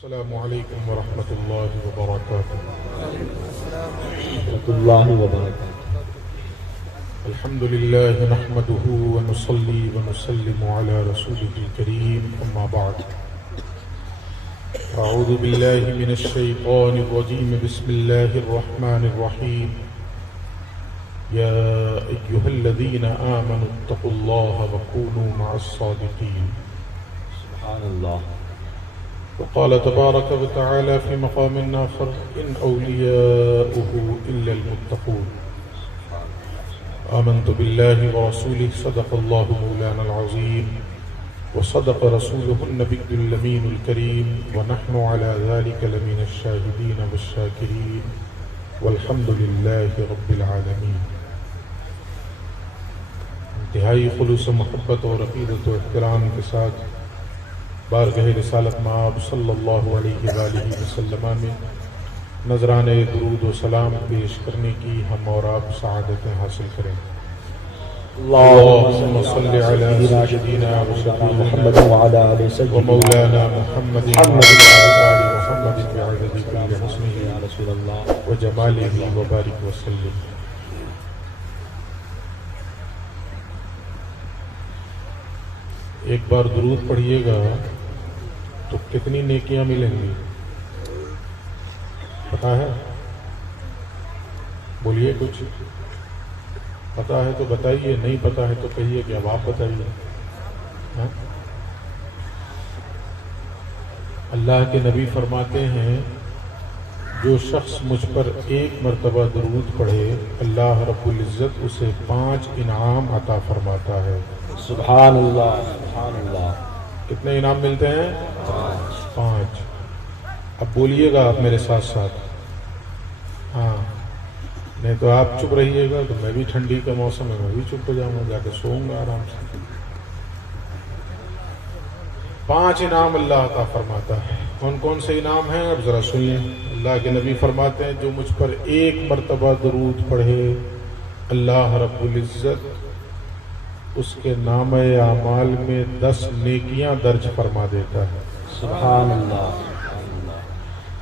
السلام علیکم ورحمۃ اللہ وبرکاتہ۔ ورحمۃ اللہ وبرکاتہ۔ الحمد للہ نحمده ونصلي ونسلم على رسوله الكريم اما بعد اعوذ باللہ من الشیطان الرجیم بسم اللہ الرحمن الرحیم یا ایہا الذین آمنوا اتقوا اللہ وکونوا مع الصادقین۔ سبحان اللہ۔ وقال تبارك وتعالى في مقام آخر إن أولياؤه إلا المتقون۔ آمنت بالله ورسوله صدق الله مولانا العظيم وصدق رسوله النبي الأمين الكريم ونحن على ذلك لمن الشاهدين والشاكرين والحمد لله رب العالمين۔ انتہائی خلوص و محبت اور عقیدت و احترام کے ساتھ بارگاہ رسالت مآب صلی اللہ علیہ وآلہ وسلم میں نذرانے درود و سلام پیش کرنے کی ہم اور آپ سعادتیں حاصل کریں۔ اللہم صلی علی سیدنا و شفیعنا و مولانا محمد وعلی آل محمد بعدد کل اسمہ و جمالہ و بارک وسلم۔ ایک بار درود پڑھیے گا تو کتنی نیکیاں ملیں گی پتا ہے؟ بولیے، کچھ پتا ہے تو بتائیے، نہیں پتا ہے تو کہیے کہ اب آپ بتائیے۔ ہاں؟ اللہ کے نبی فرماتے ہیں جو شخص مجھ پر ایک مرتبہ درود پڑھے اللہ رب العزت اسے 5 انعام عطا فرماتا ہے۔ سبحان اللہ، سبحان اللہ۔ کتنے انعام ملتے ہیں؟ 5۔ اب بولیے گا آپ میرے ساتھ ساتھ، ہاں، نہیں تو آپ چپ رہیے گا تو میں بھی ٹھنڈی کا موسم ہے میں بھی چپ ہو جاؤں گا، جا کے سوؤں گا آرام سے۔ 5 انعام اللہ عطا فرماتا ہے۔ کون کون سے انعام ہیں اب ذرا سنیے۔ اللہ کے نبی فرماتے ہیں جو مجھ پر ایک مرتبہ درود پڑھے اللہ رب العزت اس کے نامہ اعمال میں 10 نیکیاں درج فرما دیتا ہے۔ سبحان اللہ۔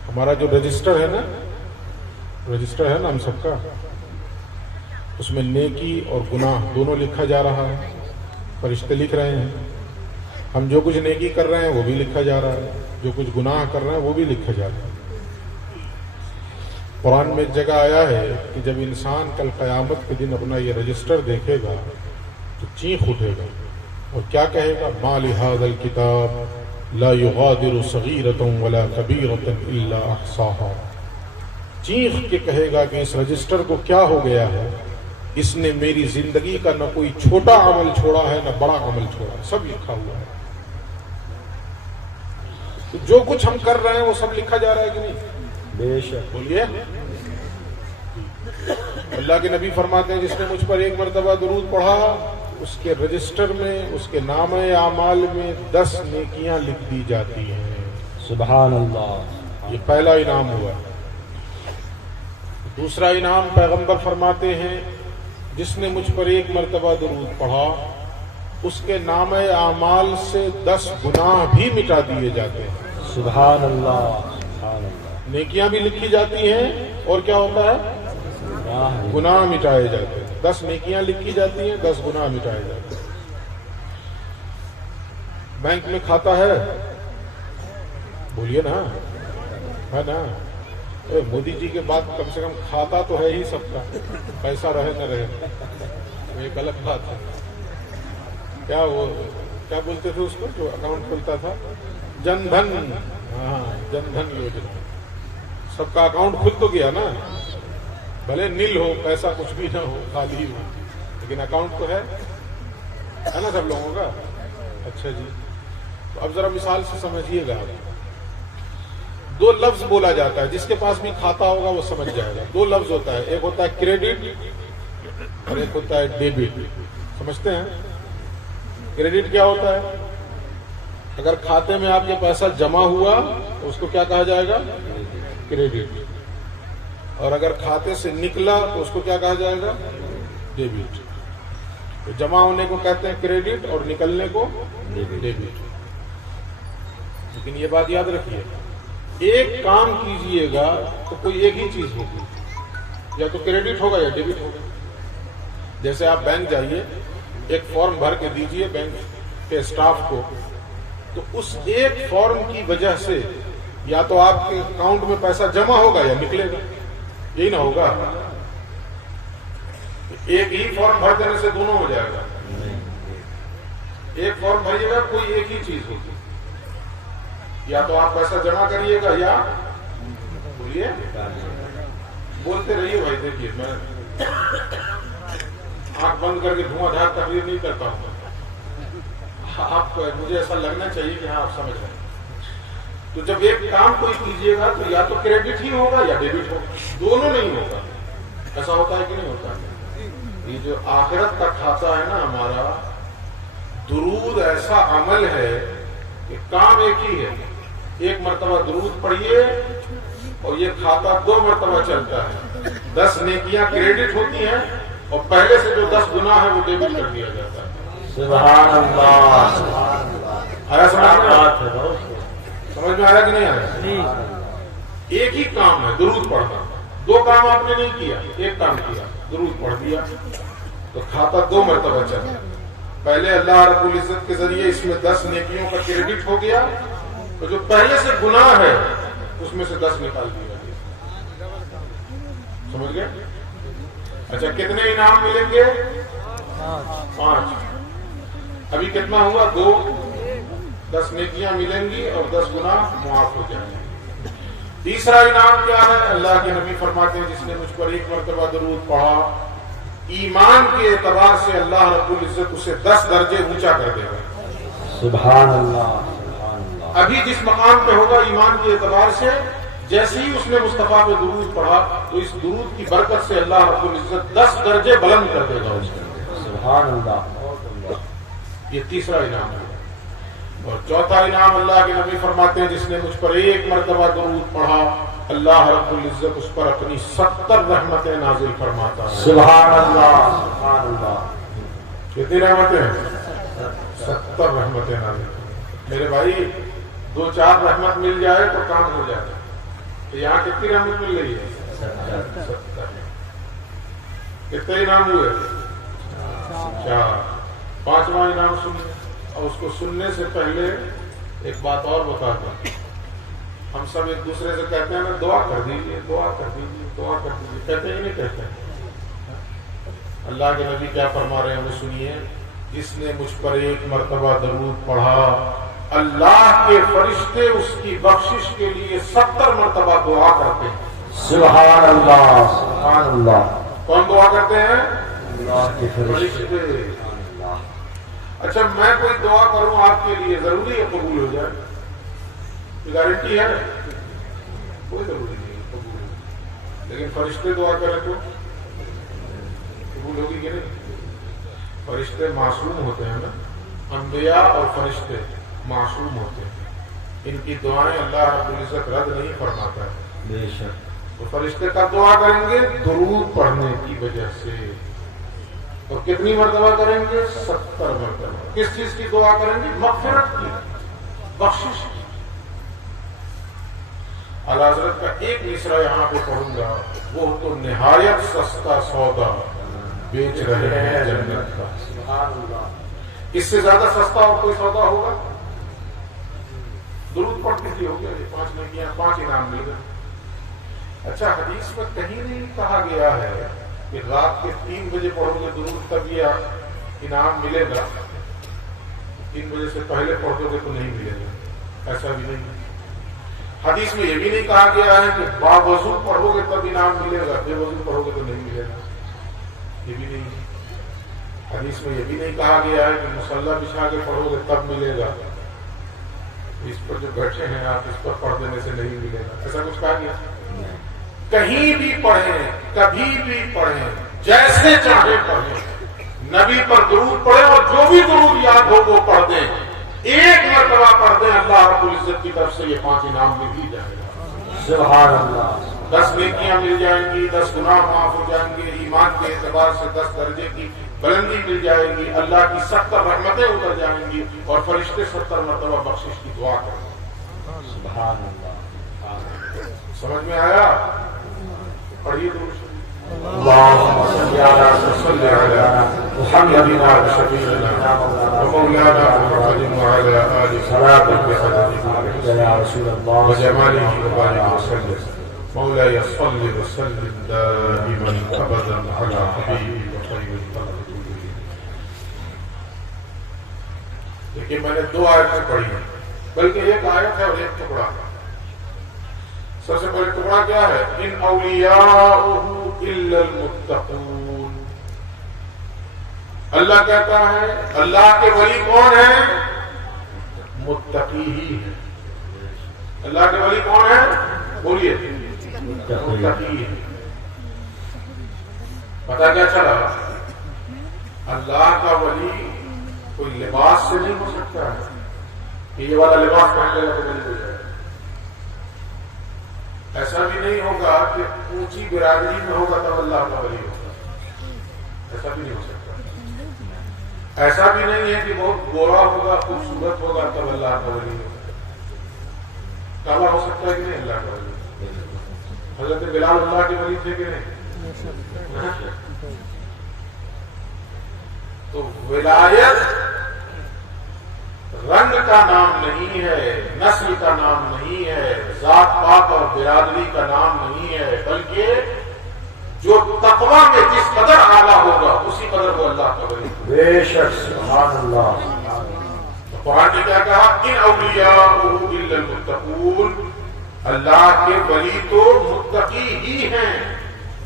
ہمارا جو رجسٹر ہے نا، رجسٹر ہے نا ہم سب کا، اس میں نیکی اور گناہ دونوں لکھا جا رہا ہے۔ فرشتے لکھ رہے ہیں، ہم جو کچھ نیکی کر رہے ہیں وہ بھی لکھا جا رہا ہے، جو کچھ گناہ کر رہے ہیں وہ بھی لکھا جا رہا ہے۔ قرآن میں ایک جگہ آیا ہے کہ جب انسان کل قیامت کے دن اپنا یہ رجسٹر دیکھے گا تو چیخ اٹھے گا اور کیا کہے گا؟ ما لہذا الکتاب لا یغادر صغیرۃ ولا کبیرۃ الا احصاها۔ چیخ کے کہے گا کہ اس رجسٹر کو کیا ہو گیا ہے، اس نے میری زندگی کا نہ کوئی چھوٹا عمل چھوڑا ہے نہ بڑا عمل چھوڑا ہے، سب لکھا ہوا ہے۔ تو جو کچھ ہم کر رہے ہیں وہ سب لکھا جا رہا ہے کہ نہیں؟ بے شک۔ بولیے۔ اللہ کے نبی فرماتے ہیں جس نے مجھ پر ایک مرتبہ درود پڑھا اس کے رجسٹر میں، اس کے نامہ اعمال میں 10 نیکیاں لکھ دی جاتی ہیں۔ سبحان اللہ۔ یہ پہلا انعام ہوا۔ دوسرا انعام پیغمبر فرماتے ہیں جس نے مجھ پر ایک مرتبہ درود پڑھا اس کے نامہ اعمال سے 10 گناہ بھی مٹا دیے جاتے ہیں۔ سبحان اللہ، سبحان اللہ۔ نیکیاں بھی لکھی جاتی ہیں اور کیا ہوتا ہے؟ گناہ مٹائے جاتے ہیں۔ 10 نیکیاں لکھی جاتی ہیں، 10 گناہ مٹائے جاتے ہیں۔ بینک میں کھاتا ہے؟ بولیے نا، ہے نا؟ مودی جی کے بعد کم سے کم کھاتا تو ہے ہی سب کا، پیسہ رہے نہ رہے وہ ایک الگ بات ہے۔ کیا وہ کیا بولتے تھے اس کو جو اکاؤنٹ کھلتا تھا؟ جن دھن، ہاں، جن دھن یوجنا۔ سب کا اکاؤنٹ کھل تو گیا نا، بھلے نیل ہو، پیسہ کچھ بھی نہ ہو، خالی ہو، لیکن اکاؤنٹ تو ہے نا سب لوگوں کا۔ اچھا جی، تو اب ذرا مثال سے سمجھیے گا۔ 2 لفظ بولا جاتا ہے، جس کے پاس بھی کھاتا ہوگا وہ سمجھ جائے گا۔ 2 لفظ ہوتا ہے، ایک ہوتا ہے کریڈٹ اور ایک ہوتا ہے ڈیبٹ۔ سمجھتے ہیں؟ کریڈٹ کیا ہوتا ہے؟ اگر کھاتے میں آپ کے پیسہ جمع ہوا تو اس کو کیا کہا جائے گا؟ کریڈٹ۔ اور اگر کھاتے سے نکلا تو اس کو کیا کہا جائے گا؟ ڈیبٹ۔ تو جمع ہونے کو کہتے ہیں کریڈٹ اور نکلنے کو ڈیبٹ۔ لیکن یہ بات یاد رکھیے، ایک کام کیجئے گا تو کوئی ایک ہی چیز ہوگی، یا تو کریڈٹ ہوگا یا ڈیبٹ ہوگا۔ جیسے آپ بینک جائیے، ایک فارم بھر کے دیجئے بینک کے اسٹاف کو، تو اس ایک فارم کی وجہ سے یا تو آپ کے اکاؤنٹ میں پیسہ جمع ہوگا یا نکلے گا، یہی نہ ہوگا۔ ایک ہی فارم بھر دینے سے دونوں ہو جائے گا، ایک فارم بھریے گا کوئی ایک ہی چیز ہوگی، یا تو آپ پیسہ جمع کریے گا یا بولیے بولتے رہیے بھائی۔ دیکھیے میں آنکھ بند کر کے دھواں دھار تقریر نہیں کرتا ہوں، آپ مجھے ایسا لگنا چاہیے کہ ہاں آپ سمجھ رہے ہیں۔ تو جب ایک کام کوئی کیجیے گا تو یا تو کریڈٹ ہی ہوگا یا ڈیبٹ ہوگا، دونوں نہیں ہوگا۔ ایسا ہوتا ہے کہ نہیں ہوتا؟ یہ جو آخرت کا کھاتا ہے نا ہمارا، درود ایسا عمل ہے کہ کام ایک ہی ہے، ایک مرتبہ درود پڑھیے اور یہ کھاتا 2 مرتبہ چلتا ہے، 10 نیکیاں کریڈٹ ہوتی ہیں اور پہلے سے جو 10 گناہ ہے وہ ڈیبٹ کر دیا جاتا ہے۔ سبحان اللہ، آیا سمجھ میں آیا کہ نہیں آیا؟ ایک ہی کام ہے درود پڑھنا، 2 کام آپ نے نہیں کیا، ایک کام کیا، درود پڑھ دیا تو کھاتا 2 مرتبہ چلا۔ پہلے اللہ رب العزت کے ذریعے اس میں 10 نیکیوں کا کریڈٹ ہو گیا، تو جو پہلے سے گناہ ہے اس میں سے 10 نکال دیا گیا۔ سمجھ گئے؟ اچھا کتنے انعام ملیں گے؟ 5۔ ابھی کتنا ہوا؟ 2۔ 10 نیکیاں ملیں گی اور 10 گناہ معاف ہو جائیں گے۔ تیسرا انعام کیا ہے؟ اللہ کے نبی فرماتے ہیں جس نے مجھ پر 1 مرتبہ درود پڑھا، ایمان کے اعتبار سے اللہ رب العزت اسے 10 درجے اونچا کر دے گا۔ سبحان اللہ، سبحان اللہ۔ ابھی جس مقام پہ ہوگا ایمان کے اعتبار سے، جیسے ہی اس نے مصطفیٰ پہ درود پڑھا تو اس درود کی برکت سے اللہ رب العزت 10 درجے بلند کر دے گا اس کے۔ سبحان اللہ۔ یہ تیسرا انعام ہے۔ اور چوتھا انعام اللہ کے نبی فرماتے ہیں جس نے مجھ پر 1 مرتبہ درود پڑھا، اللہ رب العزت اس پر اپنی 70 رحمتیں نازل فرماتا ہے۔ سبحان اللہ، سبحان اللہ۔ کتنی رحمتیں ہیں؟ 70 رحمتیں نازل۔ میرے بھائی 2-4 رحمت مل جائے تو کام ہو جائے۔ یہاں کتنی رحمت مل رہی ہے؟ 70۔ کتنے انعام ہوئے؟ 4۔ 5واں انعام سنیے، اور اس کو سننے سے پہلے ایک بات اور بتا دیں۔ ہم سب ایک دوسرے سے کہتے ہیں نا دعا کر دیجیے، دعا کر دیجیے، دعا کر دیجیے، کہتے ہیں نہیں کہتے ہیں؟ اللہ کے نبی کیا فرما رہے ہیں وہ سنیے، جس نے مجھ پر 1 مرتبہ درود پڑھا، اللہ کے فرشتے اس کی بخشش کے لیے 70 مرتبہ دعا کرتے ہیں۔ سبحان اللہ، سبحان اللہ۔ کون دعا کرتے ہیں؟ اللہ کے فرشتے۔ اچھا میں کوئی دعا کروں آپ کے لیے، ضروری ہے قبول ہو جائے؟ گارنٹی ہے؟ کوئی ضروری نہیں ہے قبول ہو جائے، لیکن فرشتے دعا کریں تو قبول ہوگی کہ نہیں؟ فرشتے معصوم ہوتے ہیں نا، انبیاء اور فرشتے معصوم ہوتے ہیں، ان کی دعائیں اللہ رب العزت رد نہیں فرماتا ہے۔ بے شک۔ تو فرشتے کا دعا کریں گے درود پڑھنے کی وجہ سے، اور کتنی مرتبہ کریں گے؟ 70 مرتبہ۔ کس چیز کی دعا کریں گے؟ مغفرت کی، بخشش کی۔ اعلیٰ حضرت کا ایک مصرع یہاں پہ پڑھوں گا، وہ تو نہایت سستا سودا بیچ رہے ہیں جنت کا۔ سبحان اللہ۔ اس سے زیادہ سستا اور کوئی سودا ہوگا؟ درود پڑھ کے ہو گیا، 5 نیکیاں، 5 انعام مل گئے۔ اچھا حدیث میں کہیں نہیں کہا گیا ہے کہ رات کے 3 بجے پڑھو گے درود تب یہ انعام ملے گا، 3 بجے سے پہلے پڑھو گے تو نہیں ملے گا، ایسا بھی نہیں۔ حدیث میں یہ بھی نہیں کہا گیا ہے کہ باوضو پڑھو گے تب انعام ملے گا، بے وضو پڑھو گے تو نہیں ملے گا، یہ بھی نہیں۔ حدیث میں یہ بھی نہیں کہا گیا ہے کہ مصلی بچھا کے پڑھو گے تب ملے گا، اس پر جو بیٹھے ہیں آپ اس پر پڑھ دینے سے نہیں ملے گا، ایسا کچھ کہا گیا؟ کہیں بھی پڑھیں، کبھی بھی پڑھیں، جیسے چاہے پڑھیں، نبی پر درود پڑھیں اور جو بھی درود یاد ہو وہ پڑھ دیں، 1 مرتبہ پڑھ دیں، اللہ رب العزت کی طرف سے یہ 5 انعام مل ہی جائے گا۔ سبحان اللہ۔ 10 نیکیاں مل جائیں گی، 10 گناہ معاف ہو جائیں گے، ایمان کے اعتبار سے 10 درجے کی بلندی مل جائے گی، اللہ کی 70 رحمتیں اتر جائیں گی، اور فرشتے 70 مرتبہ بخشش کی دعا کریں گے۔ سبحان اللہ۔ سمجھ میں آیا؟ پڑھیے درود شریف. اللهم صل على صل على محمد شفيعنا ومولانا محمد وعلى آله صلاة وصحبه يا رسول الله وجماله وبارك وسلم. مولاي صل وسلم دائما ابدا على حبيبك وخير الخلق كلهم. لیکن میں نے 2 آیتیں پڑھی ہیں، بلکہ ایک آیت ہے اور ایک ٹکڑا. سب سے پہلے ٹکڑا کیا ہے؟ ان اولیاءہ الا المتقون. اللہ کہتا ہے اللہ کے ولی کون ہیں؟ متقی ہی ہیں. اللہ کے ولی کون ہیں؟ بولیے. متقی ہیں. پتہ کیا چلا؟ اللہ کا ولی کوئی لباس سے نہیں ہو سکتا ہے کہ یہ والا لباس پہن لے گا تو ولی ہو جائے. ایسا بھی نہیں ہوگا کہ اونچی برادری میں ہوگا تب اللہ کا ولی ہوگا. ایسا بھی نہیں ہو سکتا. ایسا بھی نہیں ہے کہ بہت گورا ہوگا خوبصورت ہوگا تب اللہ کا ولی ہوگا. کعبہ ہو سکتا ہے کہ نہیں اللہ کا ولی؟ حضرت بلال اللہ کے ولی تھے کہ نہیں؟ تو ولایت رنگ کا نام نہیں ہے، نسل کا نام نہیں ہے، ذات پات اور برادری کا نام نہیں ہے، بلکہ جو تقویٰ میں جس قدر اعلیٰ ہوگا اسی قدر وہ اللہ کا ولی. بے شک سبحان اللہ. قرآن نے کیا کہا؟ ان اولیاء الا المتقون. اللہ کے ولی تو متقی ہی ہیں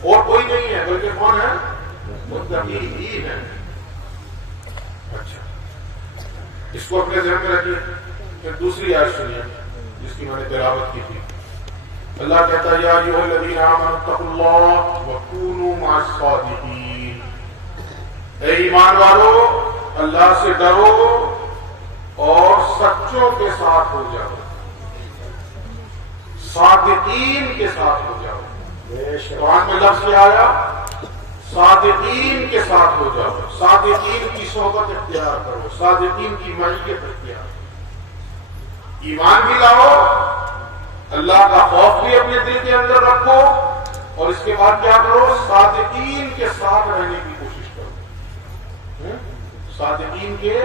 اور کوئی نہیں ہے، بلکہ کون ہے؟ متقی ہی ہیں. اچھا، اس کو اپنے ذہن میں رکھیے. پھر دوسری آیت سنیے جس کی میں نے تلاوت کی تھی. اللہ کہتا ہے یا ایھا الذین آمنوا اتقوا اللہ وکونوا مع الصادقین. اے ایمان والو اللہ سے ڈرو اور سچوں کے ساتھ ہو جاؤ، صادقین کے ساتھ ہو جاؤ. قرآن میں لفظ کیا آیا؟ صادقین کے ساتھ ہو جاؤ. صادقین کی صحبت اختیار کرو، صادقین کی معیت اختیار. ایمان بھی لاؤ، اللہ کا خوف بھی اپنے دل کے اندر رکھو، اور اس کے بعد کیا کرو؟ صادقین کے ساتھ رہنے کی کوشش کرو. صادقین کے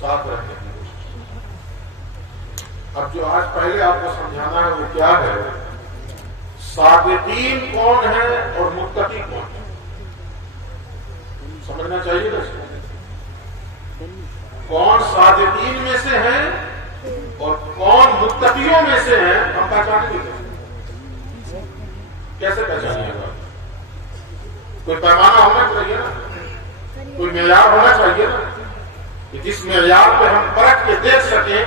ساتھ رہنے کی کوشش کرو. اب جو آج پہلے آپ کو سمجھانا ہے وہ کیا ہے؟ صادقین کون ہے اور متقی کون ہے؟ سمجھنا چاہیے نا اس کو. کون صادقین میں سے ہیں اور کون متقیوں میں سے ہیں، ہم پہچانیں گے کیسے پہچانیے گا؟ کوئی پیمانہ ہونا چاہیے نا، کوئی معیار ہونا چاہیے نا، کہ جس معیار پہ ہم پرکھ کے دیکھ سکیں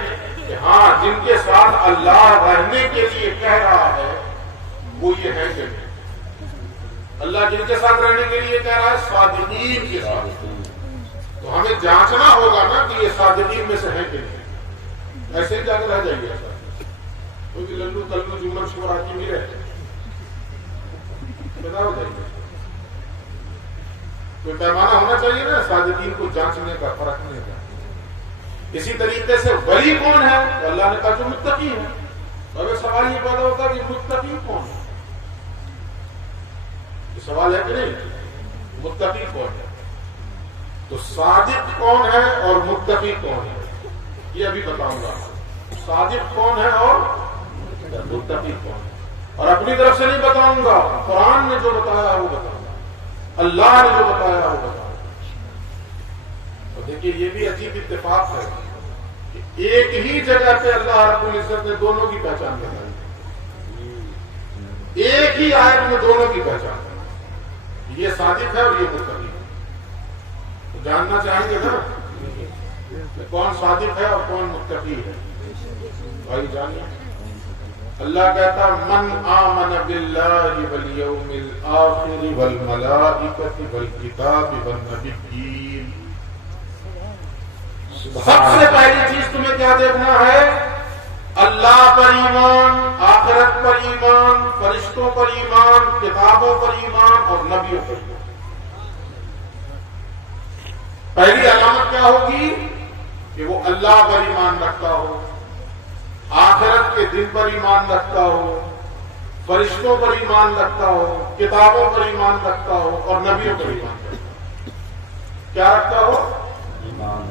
کہ ہاں جن کے ساتھ اللہ رہنے کے لیے کہہ رہا ہے وہ یہ ہے کہ نہیں. اللہ جن کے ساتھ رہنے کے لیے کہہ رہا ہے صادقین کے ساتھ، تو ہمیں جانچنا ہوگا نا کہ یہ صادقین میں سے ہے کہ نہیں. ایسے ہی جا کے رہ جائیے ایسا کیونکہ للو تلو جمن شور آتی ملے بتا ہو جائیے. کوئی پیمانہ ہونا چاہیے نا صادقین کو جانچنے کا، پرکھنے کا. اسی طریقے سے ولی کون ہے؟ تو اللہ نے کہا جو متقی ہے. اگر سوال یہ پیدا ہوتا کہ متقی کون ہے، یہ سوال ہے کہ نہیں؟ متقی کون ہے؟ تو صادق کون ہے اور متقی کون ہے یہ ابھی بتاؤں گا. صادق کون ہے اور متقی کون ہے، اور اپنی طرف سے نہیں بتاؤں گا. قرآن نے جو بتایا وہ بتاؤں گا، اللہ نے جو بتایا وہ بتاؤں گا. اور دیکھیے یہ بھی عجیب اتفاق ہے کہ ایک ہی جگہ پہ اللہ رب العزت نے دونوں کی پہچان بتائی. ایک ہی آیت میں دونوں کی پہچان، یہ صادق ہے اور یہ متقی ہے. تو جاننا چاہیں گے نا کہ کون صادق ہے اور کون متقی ہے. بھائی جانیے. اللہ کہتا من آمن باللہ والیوم الآخر والملائکۃ والکتاب والنبیین. سب سے پہلی چیز تمہیں کیا دیکھنا ہے؟ اللہ پر ایمان، آخرت پر ایمان، فرشتوں پر ایمان، کتابوں پر ایمان اور نبیوں پر ایمان. پہلی علامت کیا ہوگی؟ کہ وہ اللہ پر ایمان رکھتا ہو، آخرت کے دن پر ایمان رکھتا ہو، فرشتوں پر ایمان رکھتا ہو، کتابوں پر ایمان رکھتا ہو اور نبیوں پر ایمان رکھتا ہو، کیا رکھتا ہو؟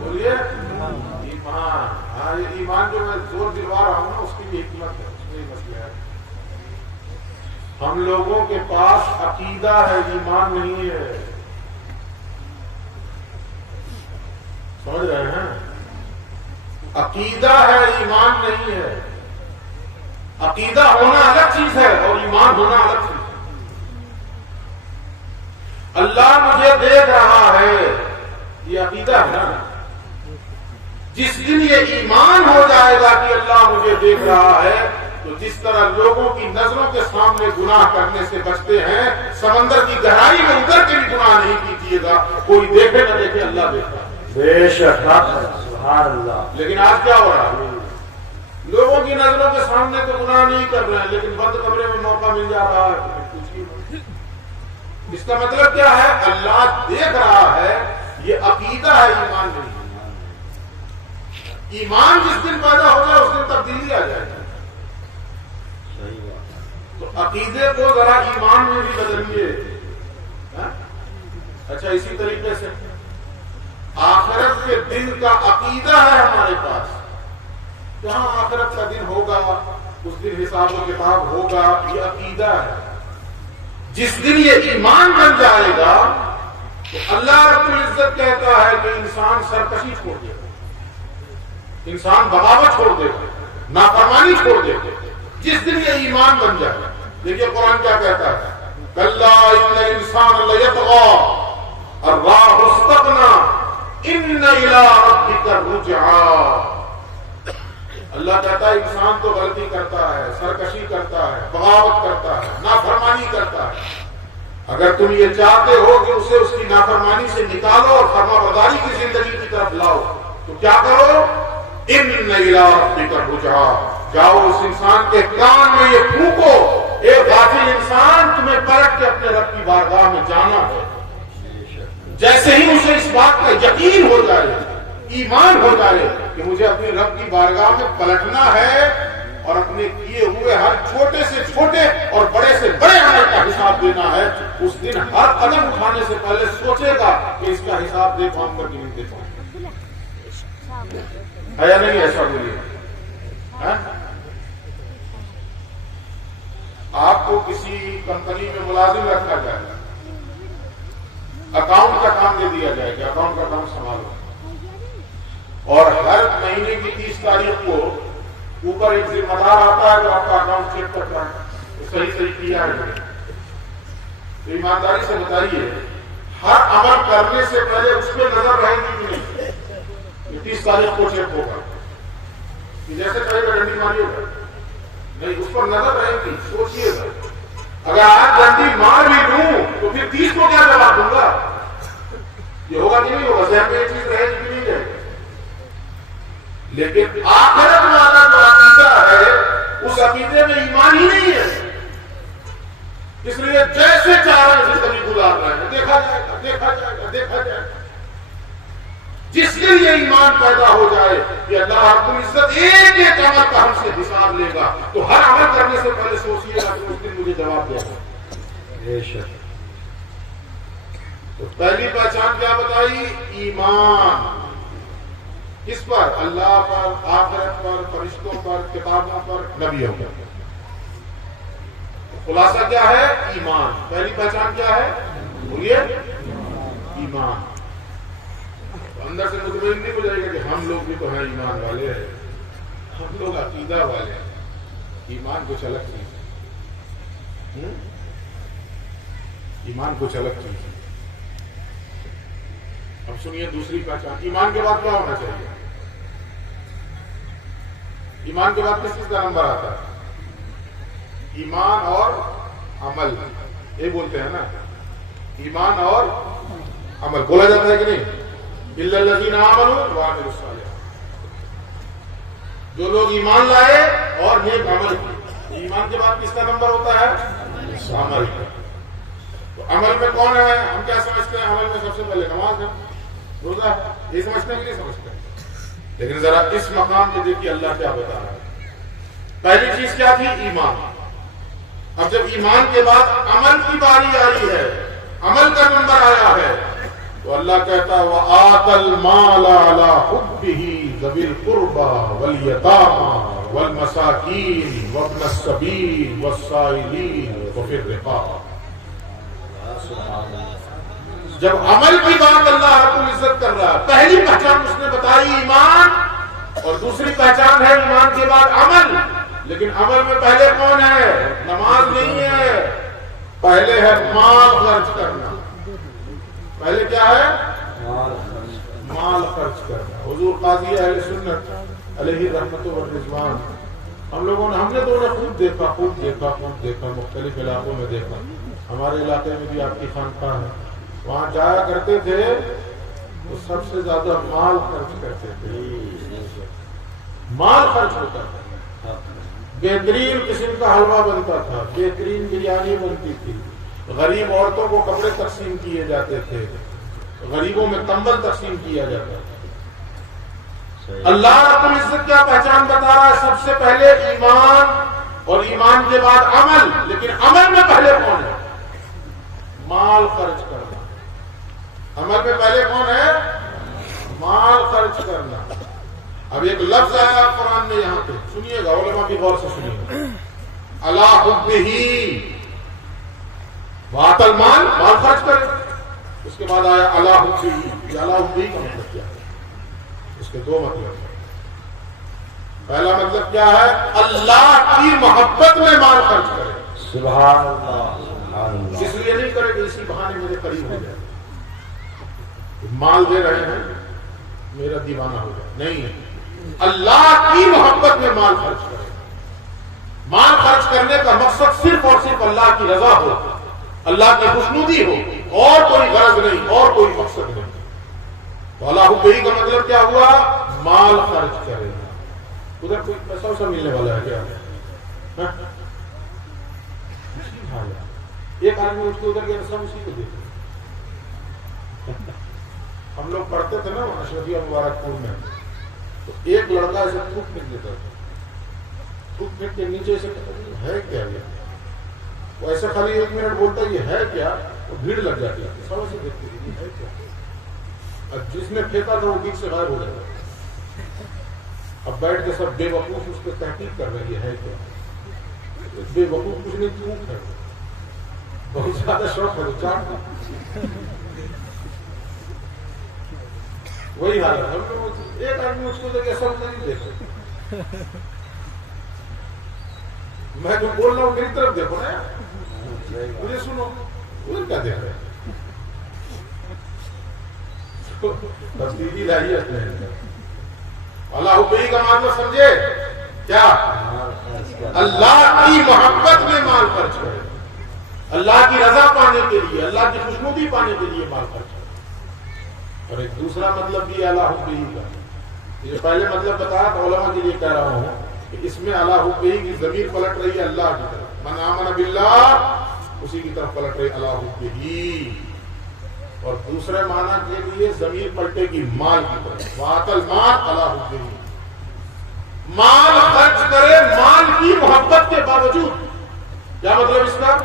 بولیے ایمان۔ ہاں یہ ایمان جو میں زور دلوا رہا ہوں نا، اس کی بھی حکمت ہے، اس میں مسئلہ ہے۔ ہم لوگوں کے پاس عقیدہ ہے، ایمان نہیں ہے، سمجھ رہے ہیں؟ عقیدہ ہے، ایمان نہیں ہے۔ عقیدہ ہونا الگ چیز ہے اور ایمان ہونا الگ چیز ہے۔ اللہ مجھے دیکھ رہا ہے، یہ عقیدہ ہے نا۔ جس دن یہ ایمان ہو جائے گا کہ اللہ مجھے دیکھ رہا ہے، تو جس طرح لوگوں کی نظروں کے سامنے گناہ کرنے سے بچتے ہیں، سمندر کی گہرائی میں اتر کے بھی گناہ نہیں کیجیے گا، کوئی دیکھے نہ دیکھے اللہ دیکھتا ہے۔ بے شک سبحان اللہ۔ لیکن آج کیا ہو رہا ہے؟ لوگوں کی نظروں کے سامنے تو گناہ نہیں کر رہے ہیں، لیکن بند کمرے میں موقع مل جا رہا ہے۔ اس کا مطلب کیا ہے؟ اللہ دیکھ رہا ہے، یہ عقیدہ ہے، ایمان نہیں۔ ایمان جس دن پیدا ہو جائے اس دن تبدیلی آ جائے گی۔ تو عقیدے کو ذرا ایمان میں بھی بدلیے۔ اچھا، اسی طریقے سے آخرت کے دن کا عقیدہ ہے ہمارے پاس، جہاں آخرت کا دن ہوگا اس دن حساب و کتاب ہوگا، یہ عقیدہ ہے۔ جس دن یہ ایمان بن جائے گا تو اللہ رب العزت کہتا ہے کہ انسان سرکشی چھوڑ دے گا، انسان بغاوت چھوڑ دے گا، نافرمانی چھوڑ دے گا، جس دن یہ ایمان بن جائے گا۔ دیکھیے قرآن کیا کہتا ہے، کلا ان الانسان لیطغی ان رآہ استغنی ان الی ربک الرجعی۔ اللہ کہتا ہے انسان تو غلطی کرتا ہے، سرکشی کرتا ہے، بغاوت کرتا ہے، نافرمانی کرتا ہے۔ اگر تم یہ چاہتے ہو کہ اسے اس کی نافرمانی سے نکالو اور فرما برداری کی زندگی کی طرف لاؤ، تو کیا کرو؟ ان الی ربک الرجعی، جاؤ اس انسان کے کان میں یہ پھونکو، اے غافل انسان، تمہیں پلٹ کے اپنے رب کی بارگاہ میں جانا ہے۔ جیسے ہی اسے اس بات کا یقین ہو جائے، ایمان ہو جائے کہ مجھے اپنے رب کی بارگاہ میں پلٹنا ہے اور اپنے کیے ہوئے ہر چھوٹے سے چھوٹے اور بڑے سے بڑے عمل کا حساب دینا ہے، اس دن ہر قدم اٹھانے سے پہلے سوچے گا کہ اس کا حساب دے پاؤں گا کہ نہیں دے پاؤں گا۔ ہے یا نہیں؟ ایسا بولیے۔ آپ کو کسی کمپنی میں ملازم رکھا جائے، اکاؤنٹ کا کام دے دیا جائے کہ اکاؤنٹ کا کام سنبھالو، اور ہر مہینے کی 30 تاریخ کو اوپر ایک ذمہ دار آتا ہے جو آپ کا اکاؤنٹ چیک کرتا ہے صحیح کیا ہے۔ تو ایمانداری سے بتائیے، ہر عمل کرنے سے پہلے اس پہ نظر رہے گی کہ نہیں؟ 30 تاریخ کو چیک ہوگا، جیسے کہے گا ڈنڈی ماری ہوگا نہیں، اس پر نظر رہے گی۔ سوچیے گا، اگر آج ڈنڈی مار بھی لوں تو پھر 30 کو کیا جواب دوں گا؟ یہ ہوگا کہ نہیں ہوگا؟ ذہن میں یہ چیز رہے گی کہ نہیں رہے گی؟ لیکن آخرت والا جو عقیدہ ہے، اس عقیدے میں ایمان ہی نہیں ہے، اس لیے جیسے چاہ رہے ہیں زندگی گزار رہے ہیں، دیکھا جائے گا دیکھا جائے گا دیکھا جائے گا۔ جس دن یہ ایمان پیدا ہو جائے کہ اللہ رب العزت ایک ایک عمل کا ہم سے حساب لے گا، تو ہر عمل کرنے سے پہلے سوچیے گا کہ اس دن مجھے جواب دے گا۔ تو پہلی پہچان کیا بتائی؟ ایمان۔ کس پر؟ اللہ پر، آخرت پر، فرشتوں پر، کتابوں پر، نبیوں پر۔ خلاصہ کیا ہے؟ ایمان۔ پہلی پہچان کیا ہے؟ بولیے، ایمان۔ اندر سے مطمئن نہیں ہو جائے گا کہ ہم لوگ بھی تو ہیں ایمان والے ہیں، ہم لوگ عقیدہ والے ہیں۔ ایمان کچھ الگ چیز ہے، ایمان کچھ الگ چیز ہے۔ اب سنیے دوسری پہچان، ایمان کے بعد کیا ہونا چاہیے؟ ایمان کے بعد کس چیز کا نمبر آتا ہے؟ ایمان اور عمل، یہ بولتے ہیں نا، ایمان اور عمل بولا جاتا ہے کہ نہیں؟ الا الذین آمنوا وعملوا الصالحات، جو لوگ ایمان لائے اور نیک عمل کیے۔ ایمان کے بعد کس کا نمبر ہوتا ہے؟ عمل کا۔ تو عمل میں کون ہے؟ ہم کیا سمجھتے ہیں عمل میں؟ سب سے پہلے نماز ہے، روزہ ہے، یہ سمجھتے ہیں کہ نہیں سمجھتے؟ لیکن ذرا اس مقام پہ دیکھیے اللہ کیا بتا رہا ہے۔ پہلی چیز کیا تھی؟ ایمان. اب جب ایمان کے بعد عمل کی باری آئی ہے، عمل کا نمبر آیا ہے، تو اللہ کہتا ہے وَآتَى الْمَالَ عَلَى حُبِّهِ ذَوِي الْقُرْبَى وَالْيَتَامَى وَالْمَسَاكِينِ وَابْنَ السَّبِيلِ وَالسَّائِلِينَ وَفِي الرِّقَابِ. جب عمل کی بات اللہ رب العزت کر رہا ہے، پہلی پہچان اس نے بتائی ایمان، اور دوسری پہچان ہے ایمان کے بعد عمل. لیکن عمل میں پہلے کون ہے؟ نماز نہیں ہے، پہلے ہے مال خرچ کرنا. پہلے کیا ہے؟ مال خرچ کرنا. حضور قاضی اہل سنت علیہ رحمت و رضوان، ہم نے دونوں خوب دیکھا مختلف علاقوں میں دیکھا. ہمارے علاقے میں بھی آپ کی خانقاہ ہے، وہاں جایا کرتے تھے تو سب سے زیادہ مال خرچ کرتے تھے. مال خرچ ہوتا تھا، بہترین قسم کا حلوہ بنتا تھا، بہترین بریانی بنتی تھی، غریب عورتوں کو کپڑے تقسیم کیے جاتے تھے، غریبوں میں کمبل تقسیم کیا جاتا تھا. اللہ رب العزت کیا پہچان بتا رہا ہے؟ سب سے پہلے ایمان، اور ایمان کے بعد عمل. لیکن عمل میں پہلے کون ہے؟ مال خرچ کرنا. عمل میں پہلے کون ہے؟ مال خرچ کرنا. اب ایک لفظ آیا قرآن میں، یہاں پہ سنیے گا، علماء بھی غور سے سنیے گا. علی حبہ، وآتى المال، مال خرچ کرے. اس کے بعد آیا علی حبہ. علی حبہ کا مطلب کیا ہے؟ اس کے دو مطلب ہیں. پہلا مطلب کیا ہے؟ اللہ کی محبت میں مال خرچ کرے. سبحان اللہ. اس لیے نہیں کرے کہ اسی بہانے میرے قریب ہو جائے، مال دے رہے ہیں میرا دیوانہ ہو جائے. نہیں، اللہ کی محبت میں مال خرچ کرے. مال خرچ کرنے کا مقصد صرف اور صرف اللہ کی رضا ہو، اللہ کی خوشنودی ہو، اور کوئی غرض نہیں، اور کوئی مقصد نہیں. تو اللہ حبہ کا مطلب کیا ہوا؟ مال خرچ کرے. ادھر کوئی پیسہ ویسا ملنے والا ہے کیا؟ ایک آدمی اس کو ادھر گیا سب اسی کو دیکھتے. ہم لوگ پڑھتے تھے نا اشرفیہ مبارک پور میں، تو ایک لڑکا ایسے تھوک پھینک دیتا تھا، تھوک پھینک کے نیچے سے ہے کیا یہ، وہ ایسے خالی 1 منٹ بولتا یہ ہے کیا، وہ بھیڑ لگ جاتی ہے، سب ایسے دیکھتے تھے یہ ہے کیا. اور جس نے پھینکا تھا وہ بیچ سے غائب ہو جاتا. اب بیٹھ کے سب بے وقوف اس پہ تحقیق کر رہے ہیں ہے کیا. بے وقوف کچھ نہیں، تھوک ہے، بہت زیادہ شوق ہے تو چاٹ. وہی حال ہے. ایک آدمی اس کو دیکھ سب نہیں دیکھے. میں جو بول رہا ہوں میری طرف دیکھو نا، مجھے سنو، ادھر کیا دیکھ رہے ہیں؟ تبدیلی لائیے اپنے اندر. اللہ حبہ کا مطلب سمجھے کیا؟ اللہ کی محبت میں مال خرچ کرے، اللہ کی رضا پانے کے لیے، اللہ کی خوشنودی پانے کے لیے مال خرچ کرے. اور ایک دوسرا مطلب بھی اللہ حبہ کا، یہ پہلے مطلب بتایا تو علماء کے لیے کہہ رہا ہوں کہ اس میں اللہ حبہ کی ضمیر پلٹ رہی ہے اللہ کی طرف. من آمن باللہ، اسی کی طرف پلٹ رہی اللہ حبہ. اور دوسرے معنی کے لیے ضمیر پلٹے گی مال کی طرف. وآتى المال اللہ حبہ، مال خرچ کرے مال کی محبت کے باوجود. کیا مطلب اس کا؟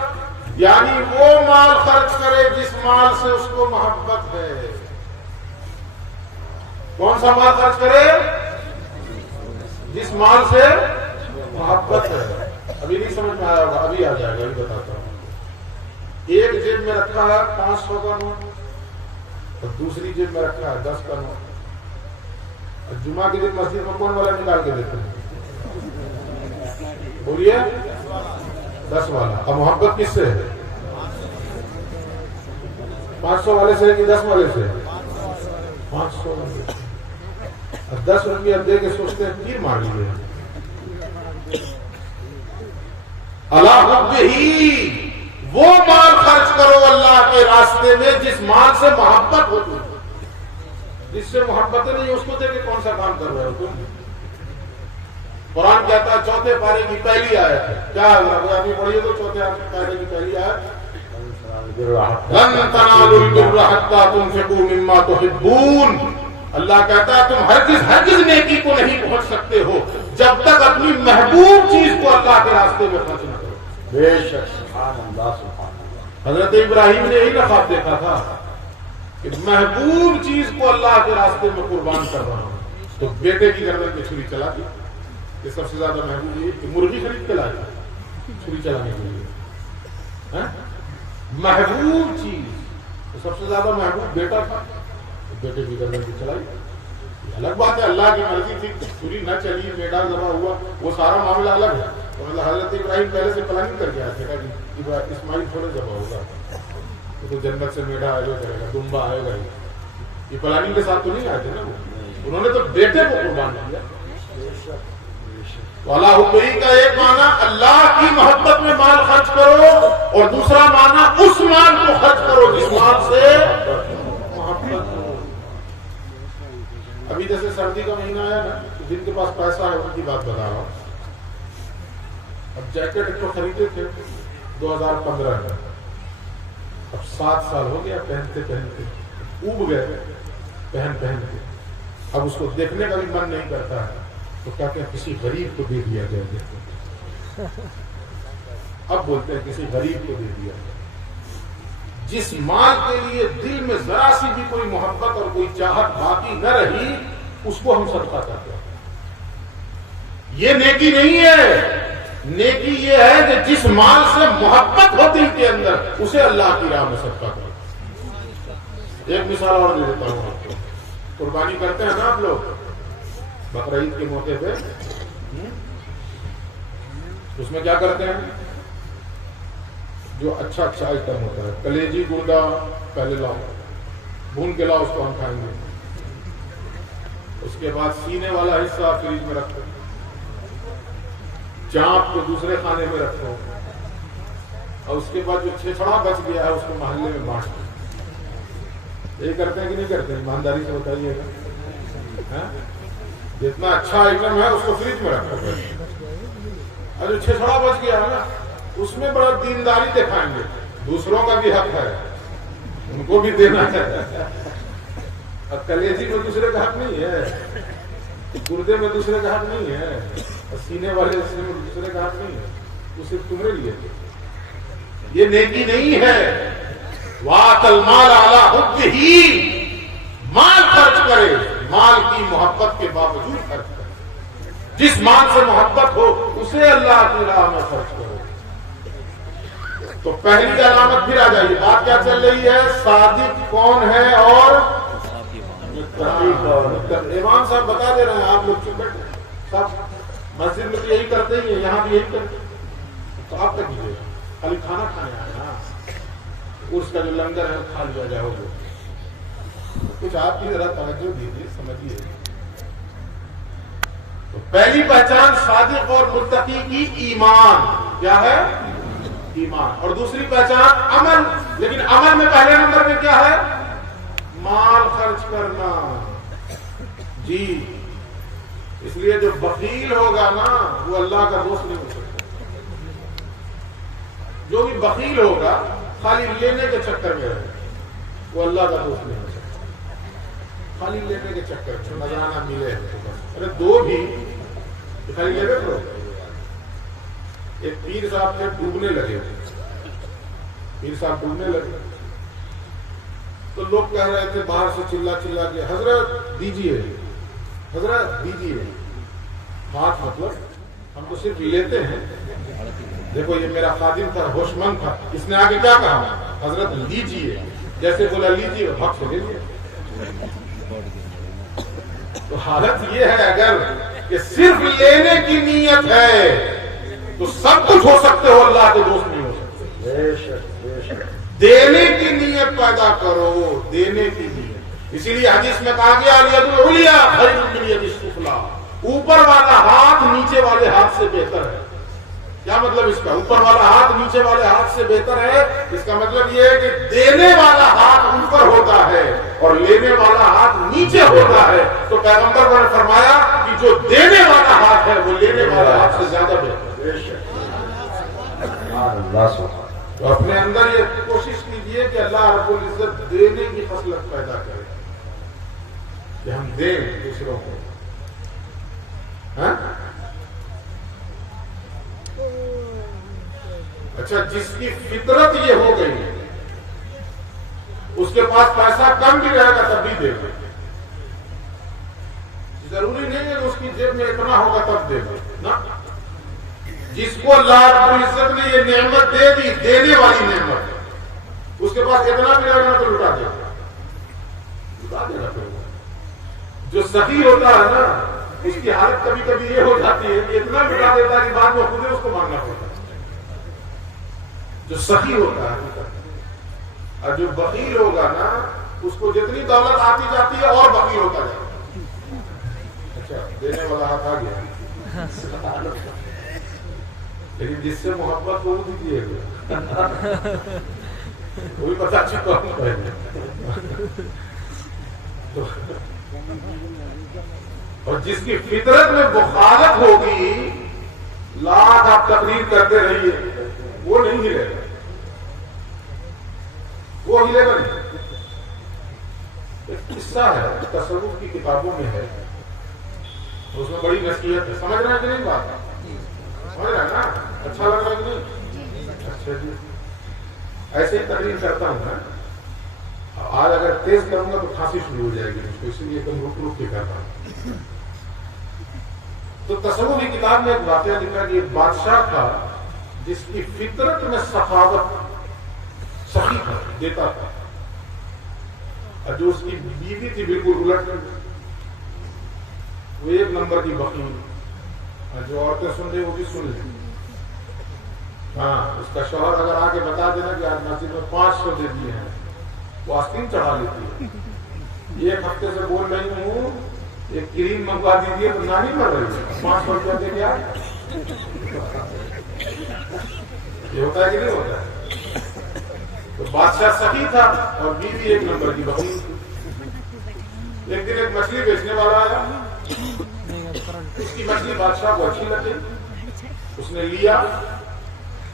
یعنی وہ مال خرچ کرے جس مال سے اس کو محبت ہے. کون سا مال خرچ کرے؟ جس مال سے محبت ہے. ابھی نہیں سمجھ میں آیا ہوگا، ابھی آ جائے گا، ابھی بتاتا ہوں. ایک جیب میں رکھا ہے 500 کا نوٹ، اور دوسری جیب میں رکھا ہے 10 کا نوٹ. اور جمعہ کے دن مسجد میں کون والا نکال کے دیتے ہیں؟ بولیے 10 والا. اب محبت کس سے ہے؟ 500 والے سے کہ 10 والے سے؟ 500 والے. 10 روپیہ دے کے سوچتے ہیں تیر مار لیے. اللہ حبہ، وہ مال خرچ کرو اللہ کے راستے میں جس مال سے محبت ہو تم. جس سے محبت نہیں اس کو دے کے کون سا کام کر رہے ہو تم؟ قرآن کہتا ہے 4 پارے کی پہلی آیت ہے. کیا ہے؟ پڑھیے تو 4 پارے کی پہلی آیت. لن تنالوا البر حتى تنفقوا مما تحبون. اللہ کہتا ہے تم ہرگز نیکی کو نہیں پہنچ سکتے ہو جب تک اپنی محبوب چیز کو اللہ کے راستے میں خرچ نہ کرو. بے شک سبحان اللہ سبحان اللہ. حضرت ابراہیم نے یہی نہ خواب دیکھا تھا کہ محبوب چیز کو اللہ کے راستے میں قربان کر رہا ہوں, تو بیٹے کی گردن پہ چھری چلا دی. یہ سب سے زیادہ محبوب یہ کہ مرغی خرید کے لایا چھری چلانے کے لیے. محبوب چیز تو سب سے زیادہ محبوب بیٹا تھا, بیٹے کی گردن پہ چلائی. الگ بات ہے اللہ کی مرضی تھی, چھری نہ چلی, میڈا ذبح ہوا, وہ سارا معاملہ الگ ہے. حضرت ابراہیم پہلے سے پلاننگ کر کے آیا تھا کہ اسماعیل تھوڑے ذبح ہوگا, تو جنت سے میڈا آئے گا, کرے گا, دمبا آئے گا. یہ پلاننگ کے ساتھ تو نہیں آئے تھے نا, انہوں نے تو بیٹے کو قربان کیا. والا حکمی کا ایک معنی اللہ کی محبت میں مال خرچ کرو, اور دوسرا معنی اس مال کو خرچ کرو جس مال سے محبت کرو. ابھی جیسے سردی کا مہینہ آیا نا, جن کے پاس پیسہ ہے ان کی بات بتا رہا ہوں. اب جیکٹ تو خریدے تھے 2015 میں, اب 7 سال ہو گیا پہنتے پہنتے, اوب گئے پہن کے. اب اس کو دیکھنے کا بھی من نہیں کرتا ہے, تو کہتے ہیں کسی غریب کو دے دیا جائے. اب بولتے ہیں کسی غریب کو دے دیا جائے. جس مال کے لیے دل میں ذرا سی بھی کوئی محبت اور کوئی چاہت باقی نہ رہی, اس کو ہم صدقہ کرتے ہیں. یہ نیکی نہیں ہے. نیکی یہ ہے کہ جس مال سے محبت ہو دل کے اندر, اسے اللہ کی راہ میں صدقہ کرو. ایک مثال اور دے دیتا ہوں آپ کو. قربانی کرتے ہیں نا آپ لوگ بقرعید کے موقع پہ, اس میں کیا کرتے ہیں, جو اچھا آئٹم ہوتا ہے, کلیجی گردہ پہلے لاؤ, بھون کے لاؤ, اس کو ہم کھائیں گے. اس کے بعد سینے والا حصہ فریج میں رکھو, چانپ کو دوسرے کھانے میں رکھو, اور اس کے بعد جو چھچڑا بچ گیا ہے اس کو محلے میں بانٹ دو. یہ کرتے ہیں کہ نہیں کرتے؟ ایمانداری سے بتائیے گا. جتنا اچھا آئٹم ہے اس کو فریج میں رکھو, اور جو چھچڑا بچ گیا ہے نا اس میں بڑا دینداری دکھائیں گے. دوسروں کا بھی حق ہے, ان کو بھی دینا ہے. اور کلیجی میں دوسرے کا حق نہیں ہے, گردے میں دوسرے کا حق نہیں ہے, اور سینے والے حصے میں دوسرے کا حق نہیں ہے. وہ صرف تمہارے لیے. یہ نیکی نہیں ہے. وَآتَ الْمَالَ عَلَىٰ حُبِّهِ, مال خرچ کرے, مال کی محبت کے باوجود خرچ کرے. جس مال سے محبت ہو اسے اللہ کی راہ میں خرچ کرو. تو پہلی علامت پھر آ جائیے. بات کیا چل رہی ہے؟ صادق کون ہے اور امام صاحب بتا دے رہے ہیں, آپ لوگ چپ بیٹھے. سب مسجد میں تو یہی کرتے ہی ہیں, یہاں بھی یہی کرتے ہیں. تو آپ تک کیجیے, خالی کھانا کھانے آئے نا, اس کا جو لنگر ہے کھا لیا جاؤ. کچھ آپ کی ذرا توجہ دیجیے, سمجھیے. تو پہلی پہچان صادق اور متقی کی ایمان. کیا ہے؟ ایمان. اور دوسری پہچان عمل. لیکن عمل میں پہلے نمبر میں کیا ہے؟ مال خرچ کرنا. جی, اس لیے جو بخیل ہوگا نا وہ اللہ کا دوست نہیں ہو سکتا. جو بھی بخیل ہوگا خالی لینے کے چکر میں رہے, وہ اللہ کا دوست نہیں ہو سکتا. خالی لینے کے چکر میں نظرانہ ملے. ارے دو بھی خالی لے کرو. ایک پیر صاحب کے ڈوبنے لگے, پیر صاحب ڈوبنے لگے, تو لوگ کہہ رہے تھے باہر سے چلا کے, حضرت دیجیے, حضرت دیجیے. ہاتھ مطلب ہم تو صرف لیتے ہیں. دیکھو یہ میرا خادم تھا, ہوش مند تھا, اس نے آگے کیا کہا؟ حضرت لیجیے. جیسے بولا لیجیے, حق سے لے لیا. تو حالت یہ ہے اگر کہ صرف لینے کی نیت ہے تو سب کچھ ہو سکتے ہو, اللہ کے دوست نہیں ہو سکتے. دینے کی نیت پیدا کرو, دینے کی نیت. اسی لیے حدیث میں کہا گیا الید العلیٰ خیر من الید السفلیٰ, اوپر والا ہاتھ نیچے والے ہاتھ سے بہتر ہے. کیا مطلب اس کا؟ اوپر والا ہاتھ نیچے والے ہاتھ سے بہتر ہے. اس کا مطلب یہ ہے کہ دینے والا ہاتھ اوپر ہوتا ہے اور لینے والا ہاتھ نیچے ہوتا ہے. تو پیغمبر نے فرمایا کہ جو دینے والا ہاتھ ہے وہ لینے والے ہاتھ سے زیادہ بہتر ہے. تو اپنے اندر یہ کوشش کیجیے کہ اللہ رب العزت دینے کی خصلت پیدا کرے, کہ ہم دیں دوسروں کو. اچھا جس کی فطرت یہ ہو گئی ہے اس کے پاس پیسہ کم بھی رہے گا تب بھی دے گا. ضروری نہیں ہے کہ اس کی جیب میں اتنا ہوگا تب دے گا نا. جس کو اللہ رب العزت نے یہ نعمت دے دی, دینے والی نعمت, اس کے پاس اتنا بھی رہے گا تو لٹا دے گا, لٹا دینا پڑے گا. جو سخی ہوتا ہے نا اس کی حالت کبھی کبھی یہ ہو جاتی ہے کہ اتنا لٹا دیتا ہے کہ بعد میں خود اس کو مانگنا پڑتا ہے. جو سخی ہوتا ہے, اور جو بخیل ہوگا نا اس کو جتنی دولت آتی جاتی ہے اور بخیل ہوتا جاتا ہے. اچھا دینے والا ہاتھ آ گیا, لیکن جس سے محبت وہ دیجیے گا وہ بھی پتا چکا ہوں پہلے. اور جس کی فطرت میں بخالت ہوگی لاکھ آپ تقریر کرتے رہیے وہ نہیں ہلے گا, وہ ہلے گا نہیں. ایک قصہ ہے تصوف کی کتابوں میں ہے, اس میں بڑی نصیحت ہے. سمجھ رہے ہیں کہ نہیں بات؟ سمجھ رہے ہیں نا؟ اچھا لگ رہا ہے کہ نہیں؟ اچھا جی, ایسے ہی تقریر کرتا ہوں میں. آج اگر تیز کروں گا تو کھانسی شروع ہو جائے گی مجھ کو, اسی لیے ایک رک رک کے کرتا ہوں. تو تصوف کی کتاب میں ایک واقعہ لکھا کہ ایک بادشاہ تھا جس کی فطرت میں سخاوت, سخی تھا, دیتا تھا, اور جو اس کی بیوی تھی بالکل الٹ, وہ ایک نمبر کی بخیل, اور جو عورتیں سن رہی وہ بھی سن لیں. ہاں اس کا شوہر اگر آ کے بتا دینا کہ آج مسجد میں 500 دے دیے ہیں, وہ آستین چڑھا لیتی ہے. ایک ہفتے سے بول رہی ہوں ایک کریم منگوا دیجیے تو نانی مر رہی ہے, 500 روپیہ دے کے آئے. یہ ہوتا ہے کہ نہیں ہوتا ہے؟ تو بادشاہ سخی تھا اور بیوی ایک نمبر کی بخیل. ایک دن ایک مچھلی بیچنے والا آیا, اس کی مچھلی بادشاہ کو اچھی لگی, اس نے لیا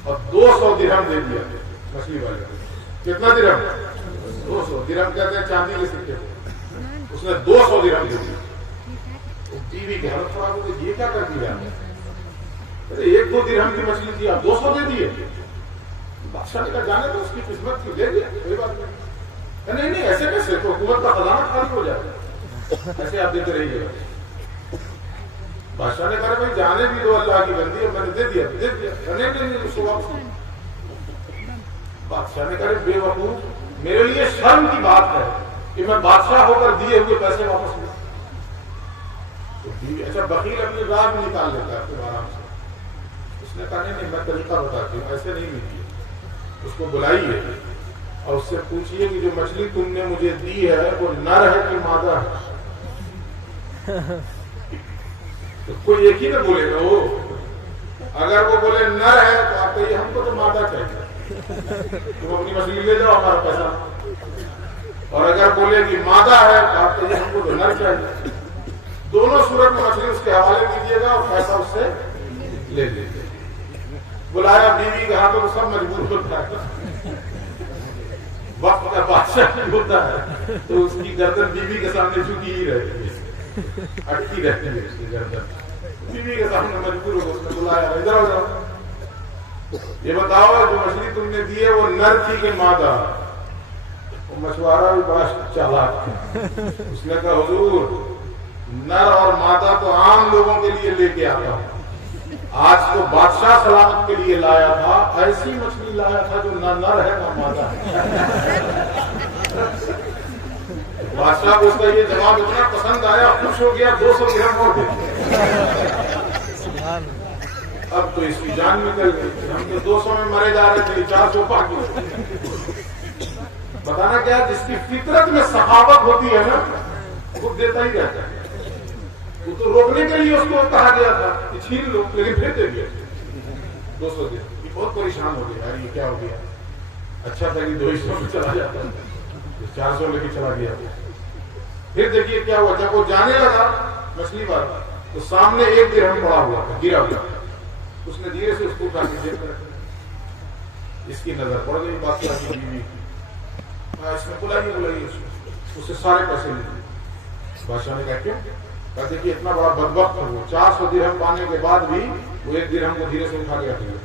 اور 200 درہم دے دیا مچھلی والے کو. کتنا درہم؟ 200 درہم کہتے ہیں چاندی کے سکے. اس نے 200 درہم دے دیا. بیوی کی حالت خراب ہو گئی, یہ کیا کر دیا؟ ایک 2 درہم کی مچھلی تھی, آپ 200 دے دیے. بادشاہ نے کہا جانے تو اس کی قسمت کیوں, دے دیا کوئی بات نہیں. نہیں ایسے کیسے, تو حکومت کا خزانہ خالی ہو جائے گا, ایسے آپ دیتے رہیے. بادشاہ نے کہا بھائی جانے بھی دو, اللہ کی بندی ہے, میں نے دے دیا. نہیں اس کو واپس. بادشاہ نے کہا بے وقوف, میرے لیے شرم کی بات ہے کہ میں بادشاہ ہو کر دیے ہوئے پیسے واپس لوں. اچھا بخیل اپنی راہ میں نکال لیتا ہے پھر آرام سے. اس نے کہا نہیں میں طریقہ بتاتی ہوں, ایسے نہیں لیجیے. اس کو بلائیے اور اس سے پوچھئے کہ جو مچھلی تم نے مجھے دی ہے وہ نر ہے کہ مادہ ہے؟ تو کوئی ایک ہی نہ بولے گا. وہ اگر وہ بولے نر ہے تو آپ کہیے ہم کو تو مادہ چاہیے, تم اپنی مچھلی لے جاؤ ہمارا پیسہ. اور اگر بولے کہ مادہ ہے تو آپ کہیے ہم کو تو نر چاہیے. دونوں صورت میں مچھلی اس کے حوالے دیجیے گا اور پیسہ اس سے لے لیجیے. بلایا بیوی کے ہاتھوں میں سب مجبور ہوتا ہے, وقت کا بادشاہ نہیں ہوتا ہے, تو اس کی گردن بیوی کے سامنے جھکی ہی رہتی ہے, اٹکی رہتی ہے اس کی گردن. بیوی کے سامنے مجبور ہو, اس نے بلایا ادھر آ جاؤ, یہ بتاؤ جو مچھلی تم نے دی ہے وہ نر تھی کہ مادہ؟ وہ مچھوارا بھی بڑا چالاک تھا. اس نے کہا حضور نر اور مادہ تو عام لوگوں کے لیے لے کے آتا ہوں, آج تو بادشاہ سلامت کے لیے لایا تھا, ایسی مچھلی لایا تھا جو نہ نر ہے نہ مادہ ہے. بادشاہ کو اس کا یہ جواب اتنا پسند آیا, خوش ہو گیا, 200 درہم اور دے دیا. اب تو اس کی جان نکل گئی. ہم تو 200 میں مرے جا رہے تھے, 400 باقی. بتانا کیا, جس کی فطرت میں سخاوت ہوتی ہے نا وہ دیتا ہی رہتا ہے. وہ تو روکنے کے لیے اس کو کہا گیا تھا کہ چھین لو, لیکن پھر دے دیا 200 دن. یہ بہت پریشان ہو گیا, یار یہ کیا ہو گیا. اچھا تھا کہ 200 میں چلا جاتا, 400 لے کے چلا گیا. پھر دیکھیے کیا ہوا, جب وہ جانے لگا مچھلی والا تو سامنے 1 درہم پڑا ہوا تھا, گرا ہوا. اس نے دھیرے سے اس کو اٹھا کے جیب میں رکھا. اس کی نظر پڑ گئی بادشاہ کی بیوی. اس میں بلائیے اس سے سارے پیسے لے لیے. بادشاہ نے کہا کیوں؟ کہتے کہ اتنا بڑا بدبخت ہے وہ, 400 درہم پانے کے بعد بھی وہ 1 درہم کو دھیرے سے اٹھا کے رکھ لیا.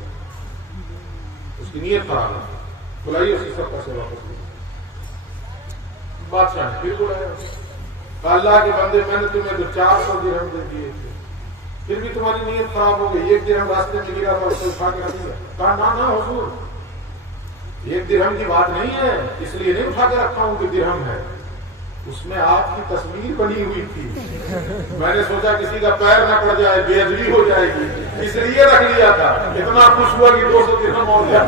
کی نیت خراب ہے، بلائیے اس کی سب پیسے واپس لے۔ بادشاہ نے پھر بلایا، کہا اللہ کے بندے میں نے تمہیں تو 400 درہم دے دیے تھے، پھر بھی تمہاری نیت خراب ہو گئی، 1 درہم راستے میں گرا تھا اس کو اٹھا کے رکھ دیا۔ کہا نہ حضور، 1 درہم کی بات نہیں ہے، اس لیے نہیں اٹھا کے رکھا ہوں کہ درہم ہے، اس میں آپ کی تصویر بنی ہوئی تھی، میں نے سوچا کسی کا پیر نہ پڑ جائے، بے ادبی ہو جائے گی، اس لیے رکھ لیا تھا۔ اتنا خوش ہوا کہ 200 درہم ہو گیا،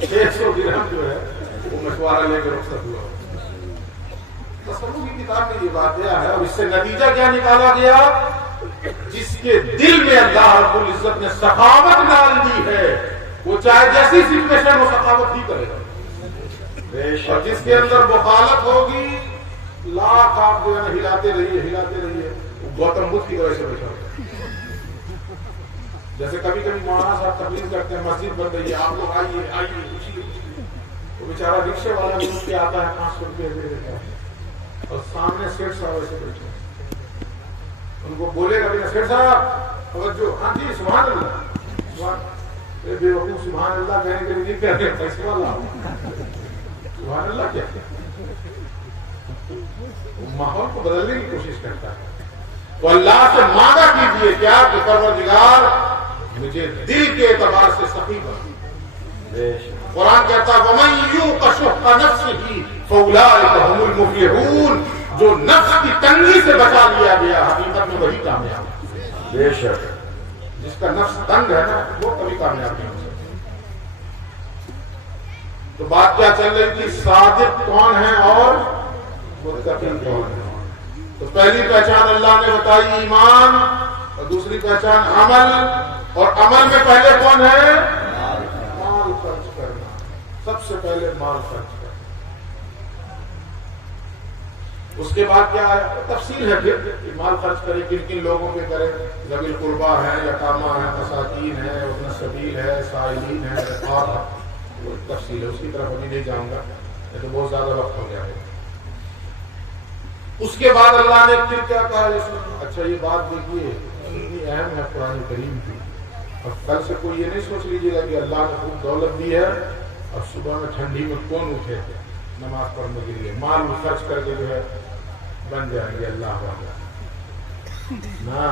600 درہم جو ہے وہ مشورہ لے کے رخصت ہوا۔ تصوف کی کتاب میں یہ واقعہ ہے، اور اس سے نتیجہ کیا نکالا گیا؟ جس کے دل میں اللہ رب العزت نے سخاوت ڈال دی ہے، وہ چاہے جیسی سچویشن ہو سخاوت ہی کرے گا، اور جس کے اندر بخالت ہوگی لاکھ آپ جو ہے ہلاتے رہیے، گوتم بدھ کی وجہ سے بیٹھا ہوگا۔ جیسے کبھی مولانا صاحب تبلیغ کرتے ہیں، مسجد بن رہی ہے، آپ لوگ آئیے وہ بیچارہ رکشے والا بھی اٹھ کے آتا ہے، 500 روپئے دے دیتا ہے، اور سامنے سیٹ صاحب ایسے بیٹھے ہیں، ان کو بولے گا بھی سیٹ صاحب توجہ، ہاں جی سبحان اللہ، بے وقوف سبحان اللہ کہنے کے لیے نہیں کہہ رہے، پیسے والا سبحان اللہ کیا ماحول کو بدلنے کی کوشش کرتا ہے۔ تو اللہ سے مانگا کیجیے کیا کہ پروردگار مجھے دل کے اعتبار سے سخی بنا۔ قرآن کہتا ہے وَمَن يُوقَ شُحَّ نَفْسِهِ فَأُولَٰئِكَ هُمُ الْمُفْلِحُونَ، جو نفس کی تنگی سے بچا لیا گیا حقیقت میں وہی کامیاب ہے۔ بے شک جس کا نفس تنگ ہے نا وہ کبھی کامیاب نہیں ہو سکتا۔ تو بات کیا چل رہی تھی؟ صادق کون ہے اور متقی کون ہے؟ تو پہلی پہچان اللہ نے بتائی ایمان، اور دوسری پہچان عمل، اور عمل میں پہلے کون ہے؟ مال خرچ کرنا، سب سے پہلے مال خرچ کرنا۔ اس کے بعد کیا ہے؟ تفصیل ہے پھر کہ مال خرچ کرے، کن کن لوگوں پہ کرے، ذوی القربیٰ ہے، یتامہ ہے، مساکین ہے، ابن السبیل ہے، سائلین ہے، رقاب ہے، وہ تفصیل ہے، اس کی طرف ابھی نہیں جاؤں گا، یہ تو بہت زیادہ وقت ہو گیا ہے۔ اس کے بعد اللہ نے پھر کیا کہا؟ اچھا یہ بات دیکھیے اتنی اہم ہے قرآن کریم کی، اور کل سے کوئی یہ نہیں سوچ لیجیے گا کہ اللہ نے خوب دولت دی ہے اور صبح میں ٹھنڈی میں کون اٹھے نماز پڑھنے کے لیے، مال خرچ کر کے جو ہے بن جائیں گے اللہ والا۔ نہ،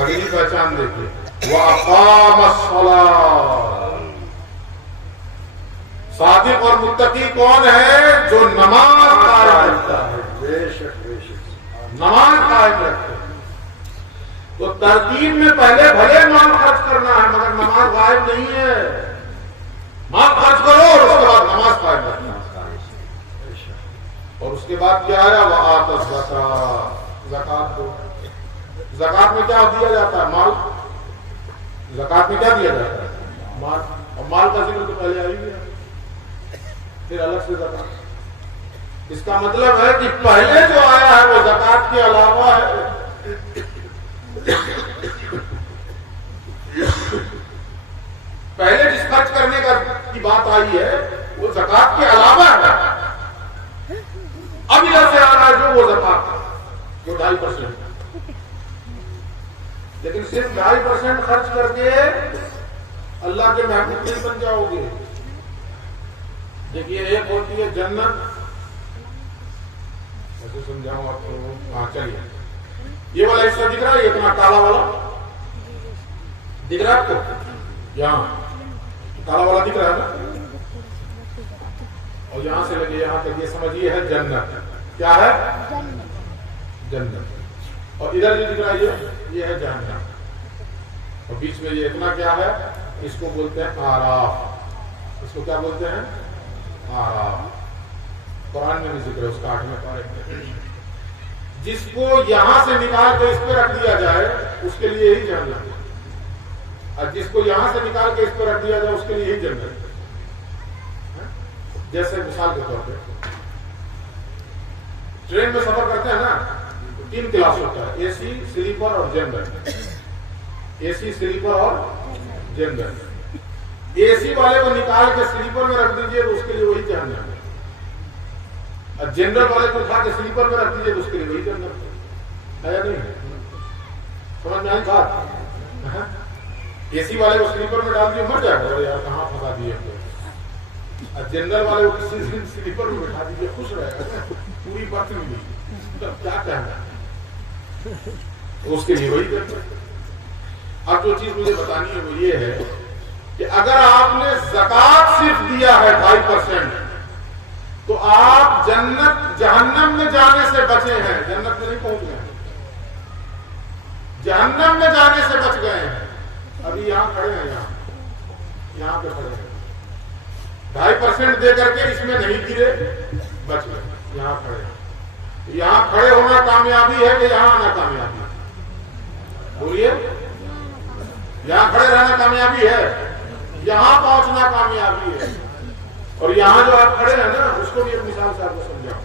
اگلی پہچان دیکھیے وَأَقَامَ الصَّلَاةَ، صادق اور متقی کون ہے؟ جو نماز قائم رکھتا ہے، نماز قائم رکھتے۔ تو ترتیب میں پہلے بھلے مال خرچ کرنا ہے مگر نماز غائب نہیں ہے، مال خرچ کرو اور اس کے بعد نماز قائم رکھنا۔ اور اس کے بعد کیا آیا؟ وَآتَ الزَّکَاۃَ، زکات دو۔ زکات میں کیا دیا جاتا ہے؟ مال۔ زکات میں کیا دیا جاتا ہے؟ مال، اور مال کا ذکر تو پہلے آ ہی گیا، پھر الگ سے زکات۔ اس کا مطلب ہے کہ پہلے جو آیا ہے وہ زکات کے علاوہ ہے، پہلے جس خرچ کرنے کی بات آئی ہے وہ زکات کے علاوہ ہے، اب ادھر سے آ رہا ہے جو وہ زکات جو 2.5%، لیکن صرف 2.5% خرچ کر کے اللہ کے محبوب نہیں بن جاؤ گے۔ دیکھیے ایک ہوتی ہے جنت، ایسے سمجھاؤں آپ کو، ہاں چلیے یہ والا حصہ دکھ رہا ہے، یہ اتنا کالا والا دکھ رہا ہے آپ کو، یہاں کالا والا دکھ رہا ہے نا، اور یہاں سے لگے یہاں تک یہ سمجھیے ہے جنت۔ کیا ہے؟ جنت۔ اور ادھر جو دکھ رہا ہے یہ ہے جہنم، اور بیچ میں یہ اتنا کیا ہے؟ اس کو بولتے ہیں آراف۔ اس کو کیا بولتے ہیں؟ آراف۔ قرآن میں بھی ذکر ہے اس کا 8ویں پارے میں۔ جس کو یہاں سے نکال کے اس پہ رکھ دیا جائے اس کے لیے یہی جنت ہے، اور جس کو یہاں سے نکال کے اس پہ رکھ دیا جائے اس کے لیے یہی جنت ہے۔ جیسے مثال کے طور پہ ٹرین میں سفر کرتے ہیں نا، 3 کلاس ہوتا ہے، اے سی، سلیپر اور جنرل۔ اے سی، سلیپر اور جنرل۔ اے سی والے کو نکال کے سلیپر میں رکھ دیجئے تو اس کے لیے وہی جہنم ہے، اور جنرل والے کو اٹھا کے سلیپر میں رکھ دیجئے تو اس کے لیے وہی جنت ہے یا نہیں؟ سمجھ میں آئی بات؟ اے سی والے کو سلیپر میں ڈال دیے مر جائے گا، یار کہاں پھنسا دیے، جنرل والے کو کسی دن سلیپر میں بٹھا دیجیے خوش رہے گا، پوری برتھ ملی، تب کیا کہنا، اس کے لیے وہی کرتے ہیں۔ اب جو چیز مجھے بتانی ہے وہ یہ ہے کہ اگر آپ نے زکوٰۃ صرف دیا ہے 2.5%، تو آپ جہنم میں جانے سے بچے ہیں، جنت میں نہیں پہنچ گئے ہیں، جہنم میں جانے سے بچ گئے ہیں۔ ابھی یہاں کھڑے ہیں، یہاں پہ کھڑے ہیں، 2.5% دے کر کے اس میں نہیں گرے، بچ گئے، یہاں کھڑے ہیں۔ یہاں کھڑے ہونا کامیابی ہے کہ یہاں آنا کامیابی ہے؟ بولیے، یہاں کھڑے رہنا کامیابی ہے، یہاں پہنچنا کامیابی ہے۔ اور یہاں جو آپ کھڑے ہیں نا، اس کو بھی ایک مثال سے آپ کو سمجھاؤں۔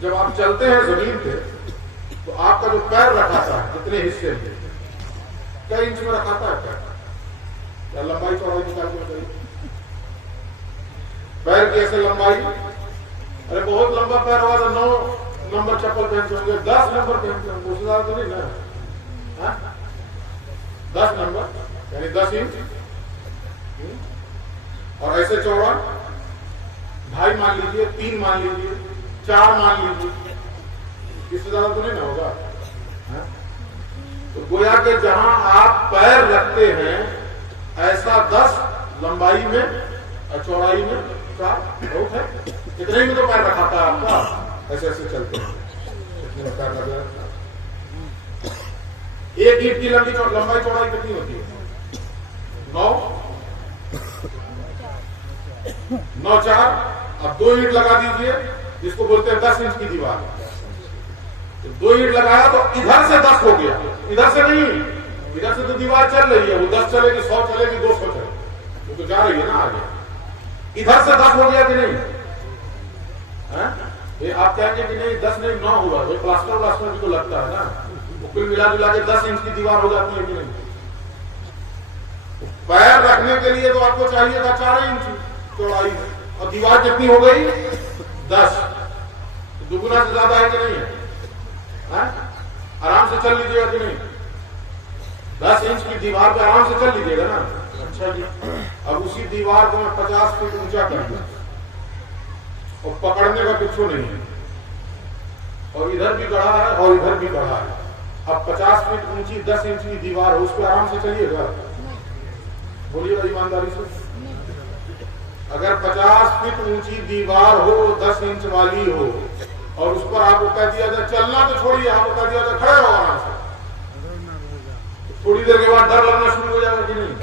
جب آپ چلتے ہیں زمین پہ تو آپ کا جو پیر رکھاتا ہے کتنے حصے میں، کیا انچ میں رکھاتا ہے پیر، یا لمبائی چوڑائی نکال کے بتائیے پیر کی ایسے لمبائی؟ ارے بہت لمبا پیر ہوگا تو 9 نمبر چپل پہنتے ہوں گے، 10 نمبر پہنتے ہوں گے، اس سے زیادہ تو نہیں نا، 10 نمبر یعنی 10 انچ، اور ایسے چوڑا 2.5 مان لیجیے، 3 مان لیجیے، 4 مان لیجیے، اس سے زیادہ تو نہیں نا ہوگا۔ تو گویا کہ جہاں آپ پیر رکھتے ہیں ایسا 10 لمبائی میں اور چوڑائی میں 4 بہت ہے، اتنے میں تو پیر رکھاتا ہے آپ کا، ایسے ایسے چلتے ہیں، اتنے میں پیر لگا رکھتا ہے۔ ایک اینٹ کی لمبائی چوڑائی کتنی ہوتی ہے؟ 9 4، اب 2 اینٹ لگا دیجئے، جس کو بولتے ہیں 10 انچ کی دیوار، 2 اینٹ لگایا تو ادھر سے 10 ہو گیا، ادھر سے نہیں، ادھر سے تو دیوار چل رہی ہے، وہ 10 چلے گی، 100 چلے گی، 200 چلے گی، وہ تو جا رہی ہے نا آگے، ادھر سے 10 ہو گیا کہ نہیں؟ یہ آپ کہیں گے کہ نہیں 10 نہیں 9 ہوا، وہ پلاسٹر بھی تو لگتا ہے نا، کل ملا جلا کے 10 انچ کی دیوار ہو جاتی ہے کہ نہیں؟ پیر رکھنے کے لیے تو آپ کو چاہیے تھا 4 انچ چوڑائی، اور دیوار کتنی ہو گئی؟ 10، دگنا سے زیادہ ہے کہ نہیں ہے؟ آرام سے چل لیجیے گا کہ نہیں؟ 10 انچ کی دیوار پہ آرام سے چل لیجیے گا نا۔ اچھا جی، اب اسی دیوار کو میں 50 فٹ اونچا کر دوں اور پکڑنے کا کچھ نہیں ہے، اور ادھر بھی گڑھا ہے اور ادھر بھی گڑھا ہے، اب 50 فٹ اونچی 10 انچ کی دیوار ہو، اس پہ آرام سے چلیے گا؟ بولیے گا ایمانداری سے، اگر 50 فٹ اونچی دیوار ہو 10 انچ والی ہو اور اس پر آپ کو کہہ دیا جائے چلنا تو چھوڑیے، آپ کو کہہ دیا جائے کھڑے رہو آرام سے، تھوڑی دیر کے بعد ڈر لگنا شروع ہو جائے گا کہ نہیں؟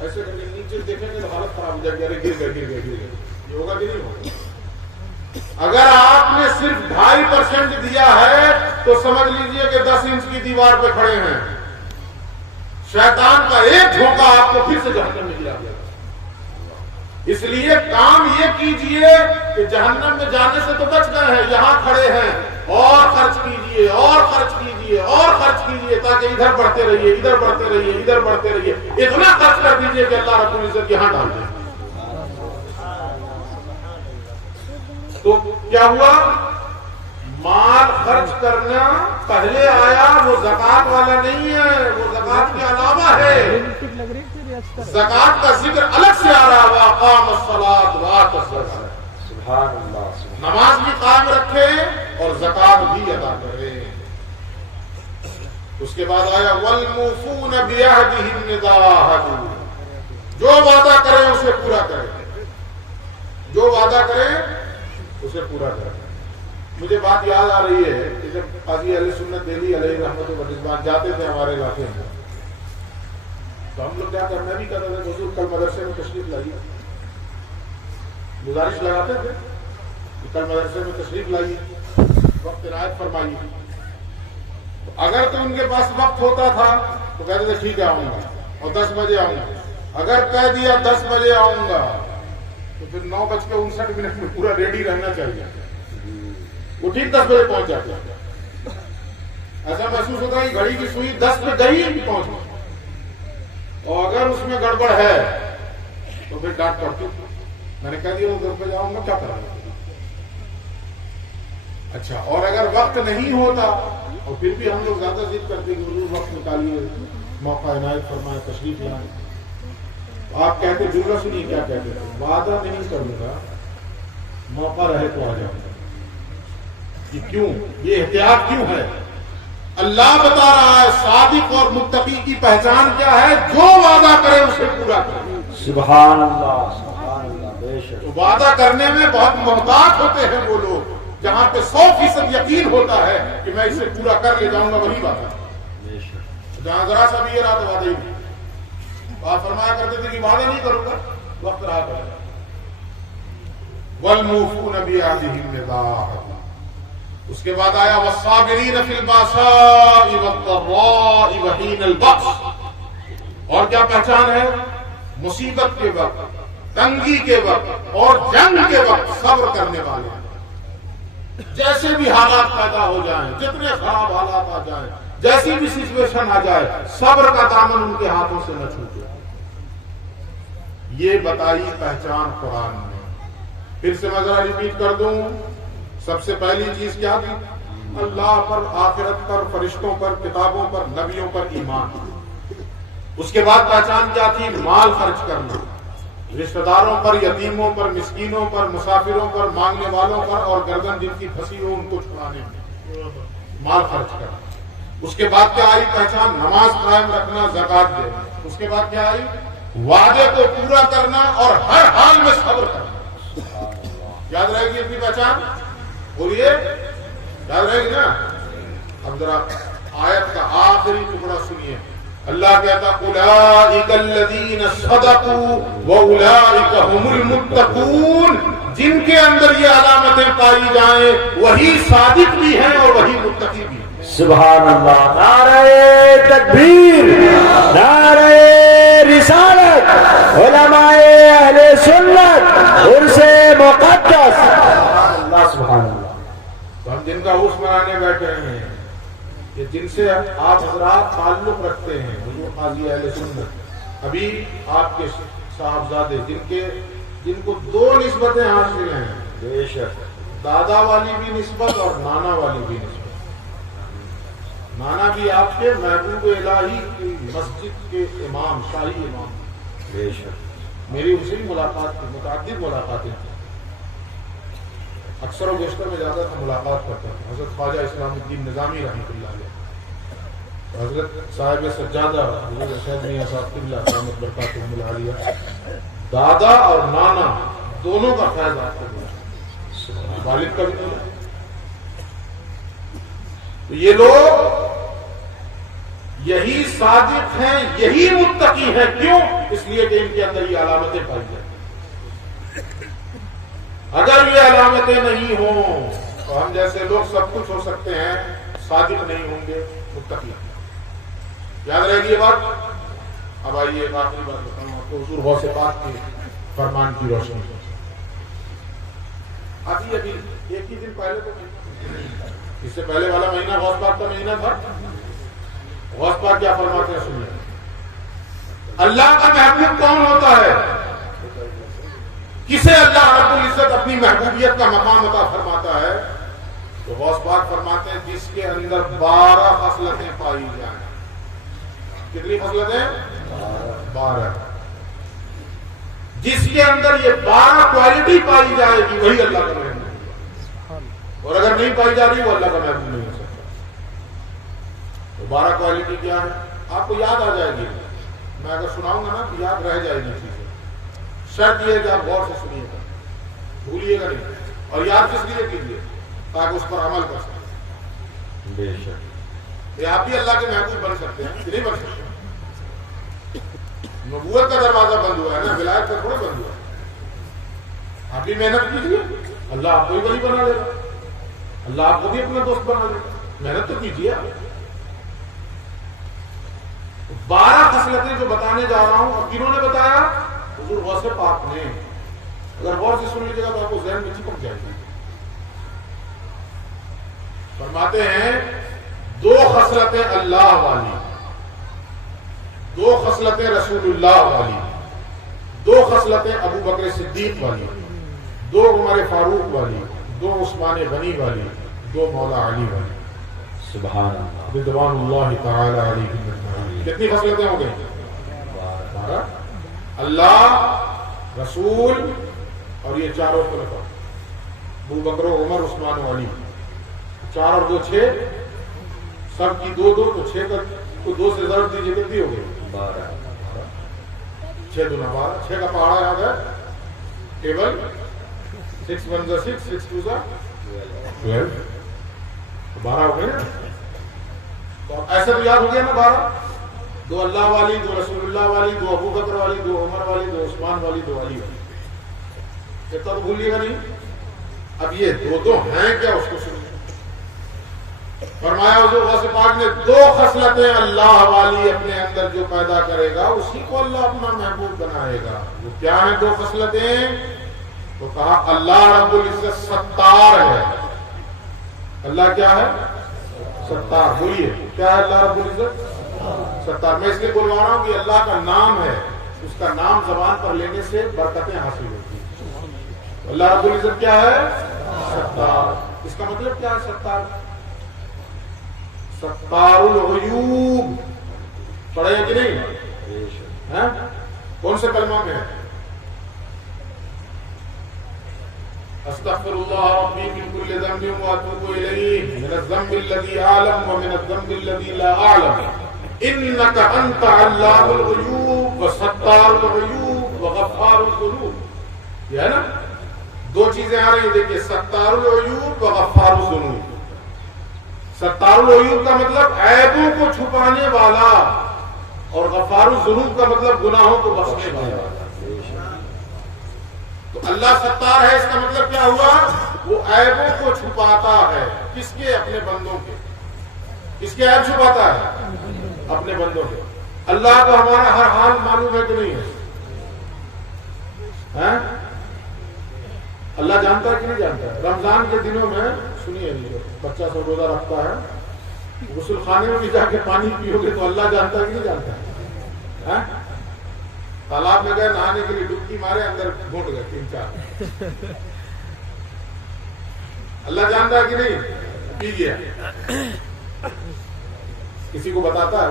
ایسے کر کے نیچے دیکھیں گے تو حالت خراب ہو جائے گی، ارے گر گئے، یہ ہوگا کہ نہیں ہوگا؟ اگر آپ نے صرف 2.5% دیا ہے تو سمجھ لیجئے کہ 10 انچ کی دیوار پہ کھڑے ہیں، شیطان کا ایک جھونکا آپ کو پھر سے جہنم میں گرا دیا۔ اس لیے کام یہ کیجئے کہ جہنم میں جانے سے تو بچ گئے ہیں، یہاں کھڑے ہیں، اور خرچ کیجئے، اور خرچ کیجئے، اور خرچ کیجئے، تاکہ ادھر بڑھتے رہیے، ادھر بڑھتے رہیے، ادھر بڑھتے رہیے، اتنا خرچ کر دیجئے کہ اللہ رب العزت یہاں ڈال دے۔ تو کیا ہوا؟ مال خرچ کرنا پہلے آیا، وہ زکوٰۃ والا نہیں ہے، وہ زکوٰۃ کے علاوہ ہے، زکوٰۃ کا ذکر الگ سے آ رہا ہے، وَأَقَامَ الصَّلَاةَ وَآتَى الزَّكَاةَ، سبحان اللہ، نماز بھی قائم رکھے اور زکوٰۃ بھی ادا کرے۔ اس کے بعد آیا وَالْمُوفُونَ بِعَهْدِهِمْ إِذَا عَاهَدُوا، جو وعدہ کریں اسے پورا کریں، جو وعدہ کریں اسے پورا کریں۔ مجھے بات یاد آ رہی ہے کہ جب قاضی اہل سنت دہلی علیہ رحمت و رضوان جاتے تھے ہمارے علاقے میں، تو ہم لوگ کیا کرنا بھی کرتے تھے، حضور کل مدرسے میں تشریف لائیے، گزارش لگاتے تھے کہ کل مدرسے میں تشریف لائیے، وقت عنایت فرمائیے۔ اگر تو ان کے پاس وقت ہوتا تھا تو کہتے تھے ٹھیک ہے آؤں گا، اور 10 بجے آؤں گا۔ اگر کہہ دیا 10 بجے آؤں گا تو پھر 9:59 میں پورا ریڈی رہنا چاہیے، وہ ٹھیک 10 بجے پہنچ جاتے ہیں۔ ایسا محسوس ہوتا ہے کہ گھڑی کی سوئی 10 پہ گئی ہے کہ پہنچ گئی، اور اگر اس میں گڑبڑ ہے تو پھر ڈانٹ پڑتی، میں نے کہہ دیا 10 بجے آؤں گا، کیا کروں گا؟ اچھا، اور اگر وقت نہیں ہوتا اور پھر بھی ہم لوگ زیادہ ضد کرتے کہ حضور وقت نکالیے، موقع عنایت فرمائے تشریف لائیں. آپ کہتے جملہ سنیے کیا کہتے تھے, وعدہ نہیں کروں گا, موقع رہے تو آ جاؤں گا. یہ کیوں, یہ احتیاط کیوں ہے؟ اللہ بتا رہا ہے صادق اور متقی کی پہچان کیا ہے, جو وعدہ کرے اسے پورا کرے. سبحان اللہ, سبحان اللہ, بے شک. تو وعدہ کرنے میں بہت محتاط ہوتے ہیں وہ لوگ, جہاں پہ 100% یقین ہوتا ہے کہ میں اسے پورا کر لے جاؤں گا, وہی وعدہ. بے شک. جہاں ذرا سا بھی یہ رہا تو وعدہ ہی نہیں. آپ فرمایا کرتے تھے کہ وعدہ نہیں کروں گا, وقت رہا کرے. وَالْمُوفُونَ بِعَهْدِهِمْ إِذَا عَاهَدُوا. اس کے بعد آیا وَالصَّابِرِينَ فِي الْبَأْسَاءِ وَالضَّرَّاءِ وَحِينَ الْبَأْسِ. اور کیا پہچان ہے؟ مصیبت کے وقت, تنگی کے وقت اور جنگ کے وقت صبر کرنے والے. جیسے بھی حالات پیدا ہو جائیں, جتنے خراب حالات آ جائیں, جیسی بھی سچویشن آ جائے, صبر کا دامن ان کے ہاتھوں سے نہ چھوٹے. یہ بتائی پہچان قرآن میں. پھر سے میں ذرا ریپیٹ کر دوں. سب سے پہلی چیز کیا تھی؟ اللہ پر, آخرت پر, فرشتوں پر, کتابوں پر, نبیوں پر ایمان. اس کے بعد پہچان کیا تھی؟ مال خرچ کرنا, رشتہ داروں پر, یتیموں پر, مسکینوں پر, مسافروں پر, مانگنے والوں پر, اور گردن جن کی پھنسی ہو ان کو چھڑانے میں مال خرچ کرنا. اس کے بعد کیا آئی پہچان؟ نماز قائم رکھنا, زکات دینا. اس کے بعد کیا آئی؟ وعدے کو پورا کرنا اور ہر حال میں صبر کرنا. یاد رہے گی اپنی پہچان؟ بولیے, یاد رہے گی نا؟ اب ذرا آیت کا آخری ٹکڑا سنیے. اللہ کہتا اولئک الذین صدقوا واولئک هم المتقون. جن کے اندر یہ علامتیں پائی جائیں وہی صادق بھی ہیں اور وہی متقی بھی ہیں. سبحان اللہ. نعرہ تکبیر, نعرہ رسالت, علماء اہل سنت, عرس مقدس. سبحان اللہ, سبحان اللہ. تو ہم جن کا عرس منانے بیٹھے ہیں, کہ جن سے آپ حضرات تعلق رکھتے ہیں, حضور قاضی اہل سنت, ابھی آپ کے صاحبزادے جن کو 2 نسبتیں حاصل ہیں, بے شک, دادا والی بھی نسبت اور نانا والی بھی نسبت. نانا بھی آپ کے محبوب الہی کی مسجد کے امام, شاہی امام. بے شک. میری ان سے بھی ملاقات کی, متعدد ملاقاتیں کی. اکثر و بیشتر میں زیادہ تھا ملاقات کرتا تھا حضرت خواجہ اسلام الدین نظامی رحمۃ اللہ علیہ, حضرت صاحب سجادہ حضرت ارشد میاں صاحب قبلہ رحمۃ برکاتہ العالیہ. دادا اور نانا دونوں کا فیض آپ کو ملا, والد کا بھی ملا. تو یہ لوگ یہی صادق ہیں, یہی متقی ہیں. کیوں؟ اس لیے کہ ان کے اندر یہ علامتیں پائی جائیں. اگر یہ علامتیں نہیں ہوں تو ہم جیسے لوگ سب کچھ ہو سکتے ہیں, صادق نہیں ہوں گے, متقی. یاد رہے گی یہ بات. اب آئیے ایک آخری بات بتاؤں آپ کو, حضور غوث پاک کے فرمان کی روشنی. ابھی ایک ہی دن پہلے تو اس سے پہلے والا مہینہ غوث پاک کا مہینہ تھا. غوث پاک کیا فرماتے ہیں سنیے. اللہ کا محبوب کون ہوتا ہے؟ کسے اللہ رب العزت اپنی محبوبیت کا مقام عطا فرماتا ہے؟ تو غوث پاک فرماتے ہیں جس کے اندر 12 خصلتیں پائی جائیں. کتنی خصلتیں؟ 12. جس کے اندر یہ 12 کوالٹی پائی جائے گی وہی اللہ کا محبوب ہے, اور اگر نہیں پائی جا رہی وہ اللہ کا محبوب نہیں ہو سکتا. تو 12 کوالٹی کیا ہے؟ آپ کو یاد آ جائے گی. میں اگر سناؤں گا نا تو یاد رہ جائے گی چیزیں. شرط یہ ہے کہ آپ غور سے سنیے گا, بھولیے گا نہیں, اور یاد کس لیے کیجیے تاکہ اس پر عمل کر سکیں. بے شک. یہ آپ بھی اللہ کے محبوب بن سکتے ہیں کہ نہیں بن سکتے؟ نبوت کا دروازہ بند ہوا ہے نا, ولایت کا تھوڑا بند ہوا ہے. آپ بھی محنت کیجیے, اللہ آپ کو بھی ولی بنا لے گا, اللہ آپ کو بھی اپنا دوست بنا لے گا. محنت تو کیجیے. 12 خصلتیں جو بتانے جا رہا ہوں, اور کنہوں نے بتایا؟ حضور غوث پاک نے. اگر غور سے سن لیجیے گا تو آپ کو ذہن میں چپک جائے گی. فرماتے ہیں 2 خصلتیں اللہ والی, 2 خصلتیں رسول اللہ والی, 2 خصلتیں ابو بکر صدیق والی, 2 عمر فاروق والی, 2 عثمان غنی والی, 2 مولا علی والی. سبحان اللہ. رضوان اللہ تعالی علیہ. کتنی خصلتیں ہو گئی؟ 12. اللہ، رسول اور یہ چاروں خلفاء، ابو بکر عمر عثمان و علی، 4 اور 2 6، سب کی 2 2 تو 6 کا تو 2 سے ضرب دیجیے کتنی ہو گئی؟ 12. 6 2 12، 6 کا پہاڑا یاد ہے ٹیبل، 6 1 6 6 2 12، 12 ہو گئے نا. تو ایسے تو یاد ہو گیا نا 12، 2 اللہ والی، 2 رسول اللہ والی، 2 ابو بکر والی، 2 عمر والی، 2 عثمان والی، 2 علی والی. اتنا تو بھولیے گا نہیں. اب یہ 2 2 ہیں کیا اس کو سنیے. فرمایا حضور غوث پاک نے 2 خصلتیں اللہ والی اپنے اندر جو پیدا کرے گا اسی کو اللہ اپنا محبوب بنائے گا. وہ کیا ہیں 2 خصلتیں؟ تو کہا اللہ رب العزت ستار ہے. اللہ کیا ہے؟ ستار. بولیے کیا ہے اللہ رب العزت؟ ستار. میں اس لیے بولوا رہا ہوں کہ اللہ کا نام ہے، اس کا نام زبان پر لینے سے برکتیں حاصل ہوتی ہیں. اللہ رب العزت کیا ہے؟ ستار. اس کا مطلب کیا ہے ستار؟ ستار العیوب. پڑھے ہیں کہ نہیں؟ کون سے کلمہ میں ہے؟ استغفر اللہ ربی من کل ذنب واتوب الیہ من الذنب الذی اعلم ومن الذنب الذی لا اعلم انک انت علام الغیوب وستار العیوب وغفار الذنوب. یہ ہے نا 2 چیزیں آ رہی ہیں. دیکھیے ستار العیوب وغفار الذنوب. ستار العیوب کا مطلب عیبوں کو چھپانے والا اور غفار الذنوب کا مطلب گناہوں کو بخشنے والا. تو اللہ ستار ہے، اس کا مطلب کیا ہوا؟ وہ عیبوں کو چھپاتا ہے. کس کے؟ اپنے بندوں کے. کس کے عیب چھپاتا ہے؟ اپنے بندوں کے. اللہ کو ہمارا ہر حال معلوم ہے کہ نہیں ہے؟ اللہ جانتا ہے کہ نہیں جانتا ہے؟ رمضان کے دنوں میں سنیے، بچہ سب روزہ رکھتا ہے، غسل خانے میں بھی جا کے پانی پیو گے تو اللہ جانتا ہے کہ نہیں جانتا ہے؟ تالاب میں گئے نہانے کے لیے، ڈبکی مارے، اندر گھوٹ گئے 3 4. اللہ جانتا ہے کہ نہیں؟ پی گیا. کسی کو بتاتا ہے؟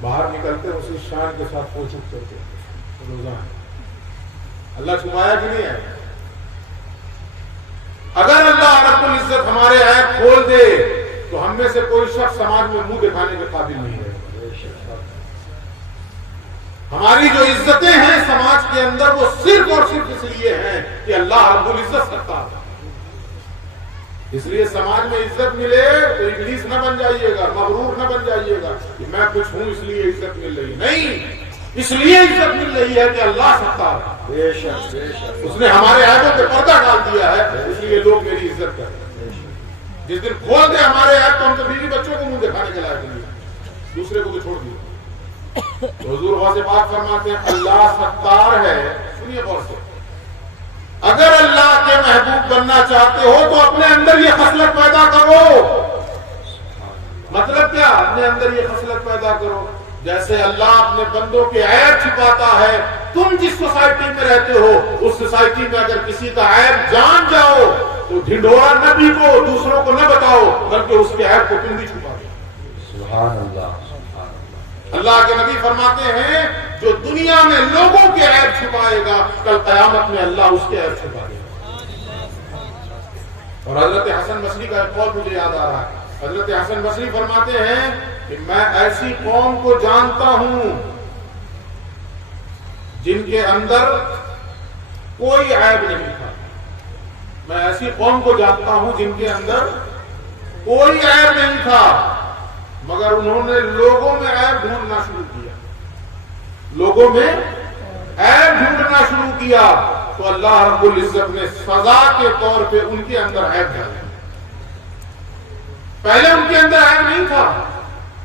باہر نکلتے اسی شان کے ساتھ پوچھ کرتے روزہ. اللہ چھپایا کہ نہیں ہے؟ اگر اللہ رب العزت ہمارے عیب کھول دے تو ہم میں سے کوئی شخص سماج میں منہ دکھانے کے قابل نہیں ہے. ہماری جو عزتیں ہیں سماج کے اندر وہ صرف اور صرف اس لیے ہیں کہ اللہ رب العزت ستار ہے. اس لیے سماج میں عزت ملے تو ابلیس نہ بن جائیے گا، مغرور نہ بن جائیے گا کہ میں کچھ ہوں اس لیے عزت مل رہی. نہیں، اس لیے عزت مل رہی ہے کہ اللہ ستار ہے. بے شک اس نے ہمارے عیبوں پہ پردہ ڈال دیا ہے، اس لیے لوگ میری عزت کرتے ہیں. جس دن کھول دے ہمارے عیب تو ہم تو بیوی بچوں کو منہ دکھانے کے لائق نہیں، دوسرے کو تو چھوڑ دیا. حضور غوث پاک فرماتے ہیں اللہ ستار ہے. سنیے غور سے، اگر اللہ کے محبوب بننا چاہتے ہو تو اپنے اندر یہ خصلت پیدا کرو. مطلب کیا؟ اپنے اندر یہ خصلت پیدا کرو. جیسے اللہ اپنے بندوں کے عیب چھپاتا ہے، تم جس سوسائٹی میں رہتے ہو اس سوسائٹی میں اگر کسی کا عیب جان جاؤ تو ڈھنڈورا نہ پیٹو، دوسروں کو نہ بتاؤ، بلکہ اس کے عیب کو تم بھی چھپا دو. سبحان اللہ. اللہ کے نبی فرماتے ہیں جو دنیا میں لوگوں کے عیب چھپائے گا کل قیامت میں اللہ اس کے عیب چھپائے گا. اور حضرت حسن بصری کا ایک قول مجھے یاد آ رہا ہے. حضرت حسن بصری فرماتے ہیں کہ میں ایسی قوم کو جانتا ہوں جن کے اندر کوئی عیب نہیں تھا. میں ایسی قوم کو جانتا ہوں جن کے اندر کوئی عیب نہیں تھا، مگر انہوں نے لوگوں میں عیب ڈھونڈنا شروع کیا. لوگوں میں عیب ڈھونڈنا شروع کیا تو اللہ رب العزت نے سزا کے طور پہ ان کے اندر عیب ڈالا. پہلے ان کے اندر عیب نہیں تھا.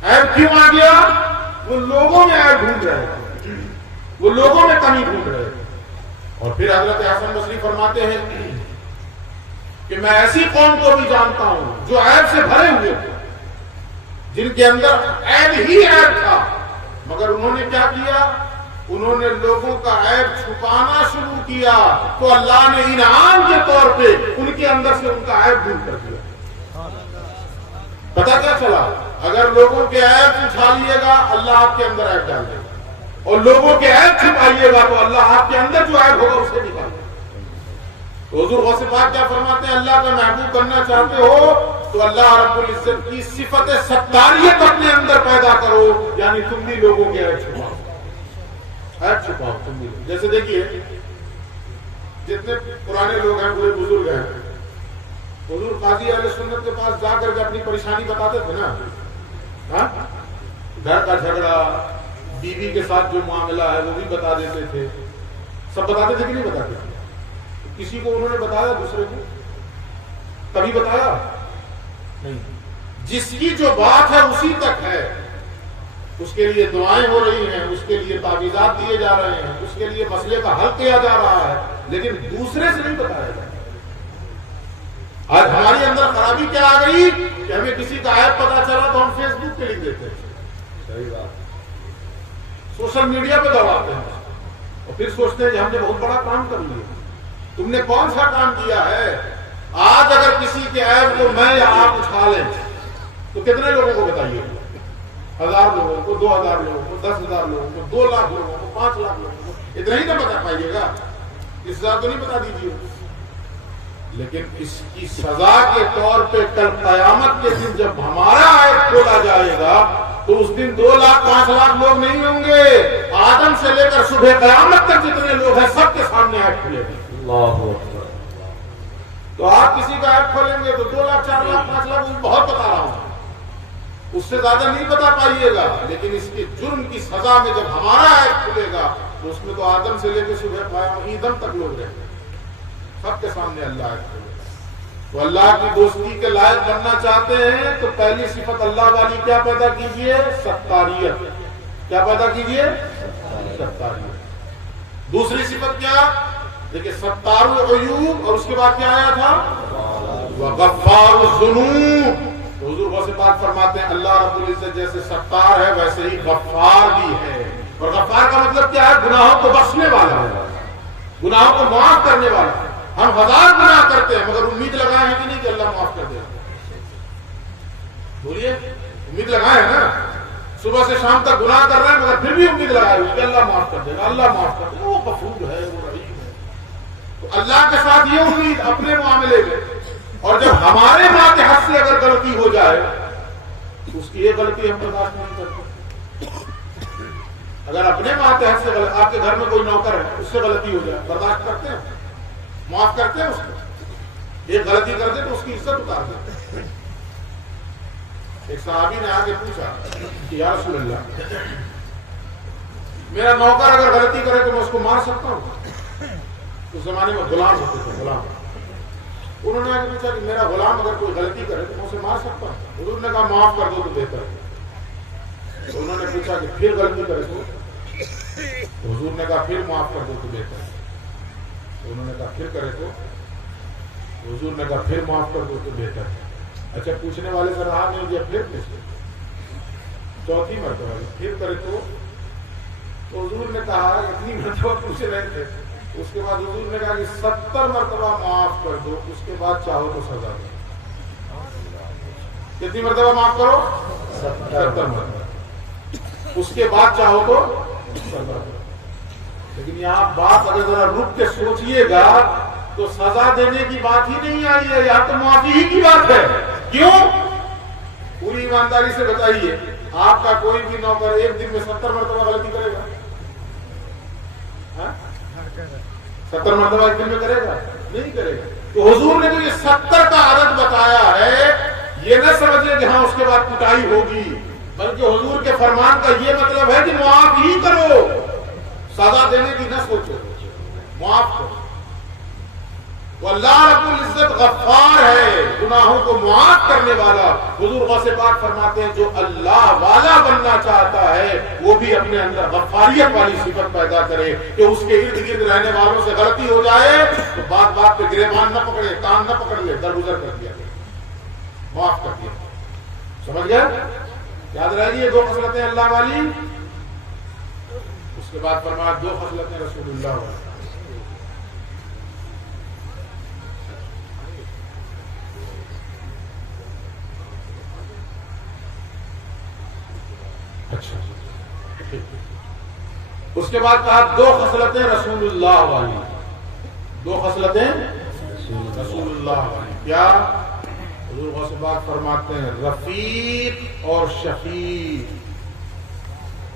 عیب کیوں آ گیا؟ وہ لوگوں میں عیب ڈھونڈ رہے تھے، وہ لوگوں میں کمی ڈھونڈ رہے تھے. اور پھر حضرت حسن بصری فرماتے ہیں کہ میں ایسی قوم کو بھی جانتا ہوں جو عیب سے بھرے ہوئے تھے، جن کے اندر عیب ہی عیب تھا، مگر انہوں نے کیا کیا؟ انہوں نے لوگوں کا عیب چھپانا شروع کیا تو اللہ نے انعام کے طور پہ ان کے اندر سے ان کا عیب دور کر دیا. پتہ کیا چلا؟ اگر لوگوں کے عیب اچھالیے گا اللہ آپ کے اندر عیب ڈال دے گا، اور لوگوں کے عیب چھپائیے گا تو اللہ آپ کے اندر جو عیب ہوگا اسے نکال دے گا۔ تو حضور غوث پاک کیا فرماتے ہیں؟ اللہ کا محبوب بننا چاہتے ہو تو اللہ رب العزت کی صفت ستاریت اپنے اندر پیدا کرو، یعنی تم بھی لوگوں کے عیب چھپاؤ، عیب چھپاؤ تم بھی۔ جیسے دیکھیے جتنے پرانے لوگ ہیں، بڑے بزرگ ہیں، حضور قاضی اہل سنت کے پاس جا کر کے اپنی پریشانی بتاتے تھے نا، گھر کا جھگڑا، بیوی کے ساتھ جو معاملہ ہے وہ بھی بتا دیتے تھے، سب بتاتے تھے کہ نہیں بتاتے تھے؟ کسی کو انہوں نے بتایا دوسرے کو کبھی بتایا نہیں؟ جس کی جو بات ہے اسی تک ہے، اس کے لیے دعائیں ہو رہی ہیں، اس کے لیے تعویذات دیے جا رہے ہیں، اس کے لیے مسئلے کا حل کیا جا رہا ہے، لیکن دوسرے سے نہیں بتایا جا رہا۔ آج ہمارے اندر خرابی کیا آ گئی کہ ہمیں کسی کا عیب پتا چلا تو ہم فیس بک پہ لکھ دیتے ہیں، صحیح بات، سوشل میڈیا پہ دوڑاتے ہیں، اور پھر سوچتے ہیں کہ ہم نے بہت بڑا کام کر لیا۔ تم نے کون سا کام کیا ہے؟ آج اگر کسی کے عیب کو میں یا آپ اچھالیں تو کتنے لوگوں کو بتائیے؟ 1000 لوگوں کو، 2000 لوگوں کو، 10,000 لوگوں کو، 2 لاکھ لوگوں کو، 5 لاکھ لوگوں کو، اتنا ہی نہ بتا پائیے گا، اس طرح تو نہیں بتا دیجیے۔ لیکن اس کی سزا کے طور پہ کل قیامت کے دن جب ہمارا عیب کھولا جائے گا تو اس دن 2 لاکھ 5 لاکھ لوگ نہیں ہوں گے، آدم سے لے کر صبح قیامت تک جتنے لوگ ہیں سب کے سامنے عیب کھلے گا۔ اللہ اکبر۔ تو آپ کسی کا عیب کھولیں گے تو 2 لاکھ 4 لاکھ 5 لاکھ بہت بتا رہا ہوں، اس سے زیادہ نہیں بتا پائیے گا، لیکن اس کے جرم کی سزا میں جب ہمارا عیب کھلے گا تو اس میں تو آدم سے لے کے صبح قیامت تک لوگ رہیں گے، سب کے سامنے اللہ عیب کھلے گا۔ تو اللہ کی دوستی کے لائق بننا چاہتے ہیں تو پہلی صفت اللہ والی کیا پیدا کیجئے؟ ستاریت۔ کیا پیدا کیجئے؟ ستاریت۔ دوسری صفت کیا؟ دیکھیں ستار العیوب، اور اس کے بعد کیا آیا تھا؟ وغفار الذنوب۔ حضور غوث پاک فرماتے ہیں اللہ رب العزت جیسے ستار ہے ویسے ہی غفار بھی ہے، اور غفار کا مطلب کیا ہے؟ گناہوں کو بخشنے والا ہے، گناہوں کو معاف کرنے والا ہے۔ ہم 1000 گناہ کرتے ہیں مگر امید لگائے ہیں کہ نہیں کہ اللہ معاف کر دے گا؟ بولیے، امید لگائے ہیں نا؟ صبح سے شام تک گناہ کر رہے ہیں مگر پھر بھی امید لگائے ہوئے کہ اللہ معاف کر دے گا، اللہ معاف کر دے گا، وہ غفور ہے، وہ رحیم ہے۔ تو اللہ کے ساتھ یہ امید اپنے معاملے میں، اور جب ہمارے ماتحت سے اگر غلطی ہو جائے تو اس کی یہ غلطی ہم برداشت نہیں کرتے۔ اگر اپنے ماتحت سے آپ کے گھر میں کوئی نوکر ہے اس سے غلطی ہو جائے برداشت کرتے ہیں؟ معاف کرتے ہیں اس کو؟ ایک غلطی کر دے تو اس کی عزت اتار دیتے ہیں۔ ایک صحابی نے آگے پوچھا کہ یا رسول اللہ، میرا نوکر اگر غلطی کرے تو میں اس کو مار سکتا ہوں؟ اس زمانے میں غلام ہوتے تھے، غلام۔ انہوں نے آگے پوچھا کہ میرا غلام اگر کوئی غلطی کرے تو میں اسے مار سکتا ہوں؟ حضور نے کہا معاف کر دو تو بہتر ہے۔ انہوں نے پوچھا کہ پھر غلطی کرے تو؟ حضور نے کہا پھر معاف کر دو تو بہتر ہے۔ انہوں نے کہا پھر کرے تو؟ حضور نے کہا پھر معاف کر دو تو بہتر ہے۔ اچھا پوچھنے والے سے رہا نہیں گیا، پھر پوچھے، چوتھی مرتبہ پھر کرے تو حضور نے کہا اتنی مرتبہ پوچھ رہے تھے، اس کے بعد حضور نے کہا کہ 70 مرتبہ معاف کر دو، اس کے بعد چاہو تو سزا دو۔ کتنی مرتبہ معاف کرو؟ 70 مرتبہ، اس کے بعد چاہو تو سزا دو۔ لیکن یہاں بات اگر ذرا رک کے سوچئے گا تو سزا دینے کی بات ہی نہیں آئی ہے، یہاں تو معافی ہی کی بات ہے۔ کیوں؟ پوری ایمانداری سے بتائیے، آپ کا کوئی بھی نوکر ایک دن میں 70 مرتبہ غلطی کرے گا؟ 70 مرتبہ ایک دن میں کرے گا؟ نہیں کرے گا۔ تو حضور نے جو یہ 70 کا عدد بتایا ہے، یہ نہ سمجھے کہ ہاں اس کے بعد کٹائی ہوگی، بلکہ حضور کے فرمان کا یہ مطلب ہے کہ معاف ہی کرو، سزا دینے کی نہ سوچو، معاف کرو۔ وہ اللہ رب العزت غفار ہے، گناہوں کو معاف کرنے والا۔ حضور غوث پاک فرماتے ہیں جو اللہ والا بننا چاہتا ہے وہ بھی اپنے اندر غفاریت والی صفت پیدا کرے کہ اس کے ارد گرد رہنے والوں سے غلطی ہو جائے تو بات بات پہ گریبان نہ پکڑے، کان نہ پکڑ لے، درگزر کر دیا، معاف کر دیا۔ سمجھ گئے؟ یاد رہے گی یہ 2 خصلتیں اللہ والی۔ اس کے بعد فرمایا 2 خصلتیں رسول اللہ والی۔ اچھا اس کے بعد کہا دو خصلتیں رسول اللہ والی، دو خصلتیں رسول اللہ والی کیا؟ حضور غوث پاک فرماتے ہیں رفیق اور شفیق.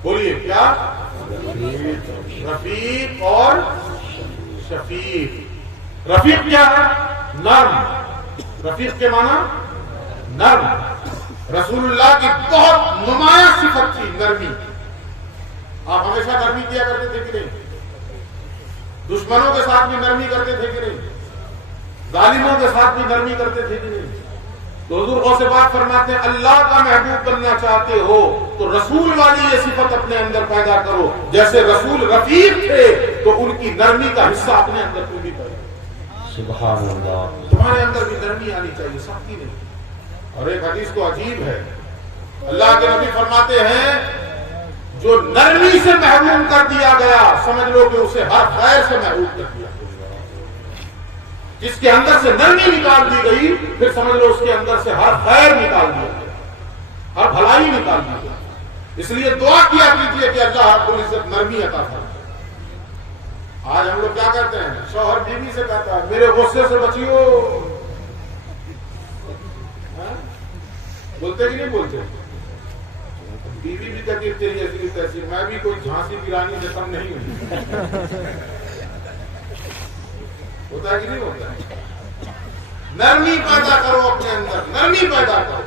بولیے کیا؟ رفیق اور شفیق. رفیق کیا ہے؟ نرم. رفیق کے معنی نرم. رسول اللہ کی بہت نمایاں صفت تھی نرمی. آپ ہمیشہ نرمی کیا کرتے تھے کہ نہیں؟ دشمنوں کے ساتھ بھی نرمی کرتے تھے کہ نہیں؟ ظالموں کے ساتھ بھی نرمی کرتے تھے کہ نہیں؟ تو حضور غوث پاک فرماتے ہیں اللہ کا محبوب بننا چاہتے ہو تو رسول والی یہ صفت اپنے اندر پیدا کرو. جیسے رسول رفیق تھے تو ان کی نرمی کا حصہ اپنے اندر تم بھی پیدا. سبحان اللہ. تمہارے اندر بھی نرمی آنی چاہیے، سختی نہیں. اور ایک حدیث تو عجیب ہے، اللہ کے نبی فرماتے ہیں جو نرمی سے محروم کر دیا گیا سمجھ لو کہ اسے ہر خیر سے محروم کر دیا. جس کے اندر سے نرمی نکال دی گئی پھر سمجھ لو اس کے اندر سے ہر خیر نکال دیا گیا، ہر بھلائی نکال دی گئی. اس لیے دعا کیا کیجیے کہ اللہ رب العزت نرمی عطا فرمائے. آج ہم لوگ کیا کرتے ہیں؟ شوہر بیوی سے کہتا ہے میرے غصے سے بچیو. بولتے کہ نہیں بولتے؟ بیوی بھی کہتی ہے تیری ایسی تحصیل، میں بھی کوئی جھانسی کی رانی سے کم نہیں ہوں. ہوتا ہے کہ نہیں ہوتا ہے؟ نرمی پیدا کرو اپنے اندر، نرمی پیدا کرو.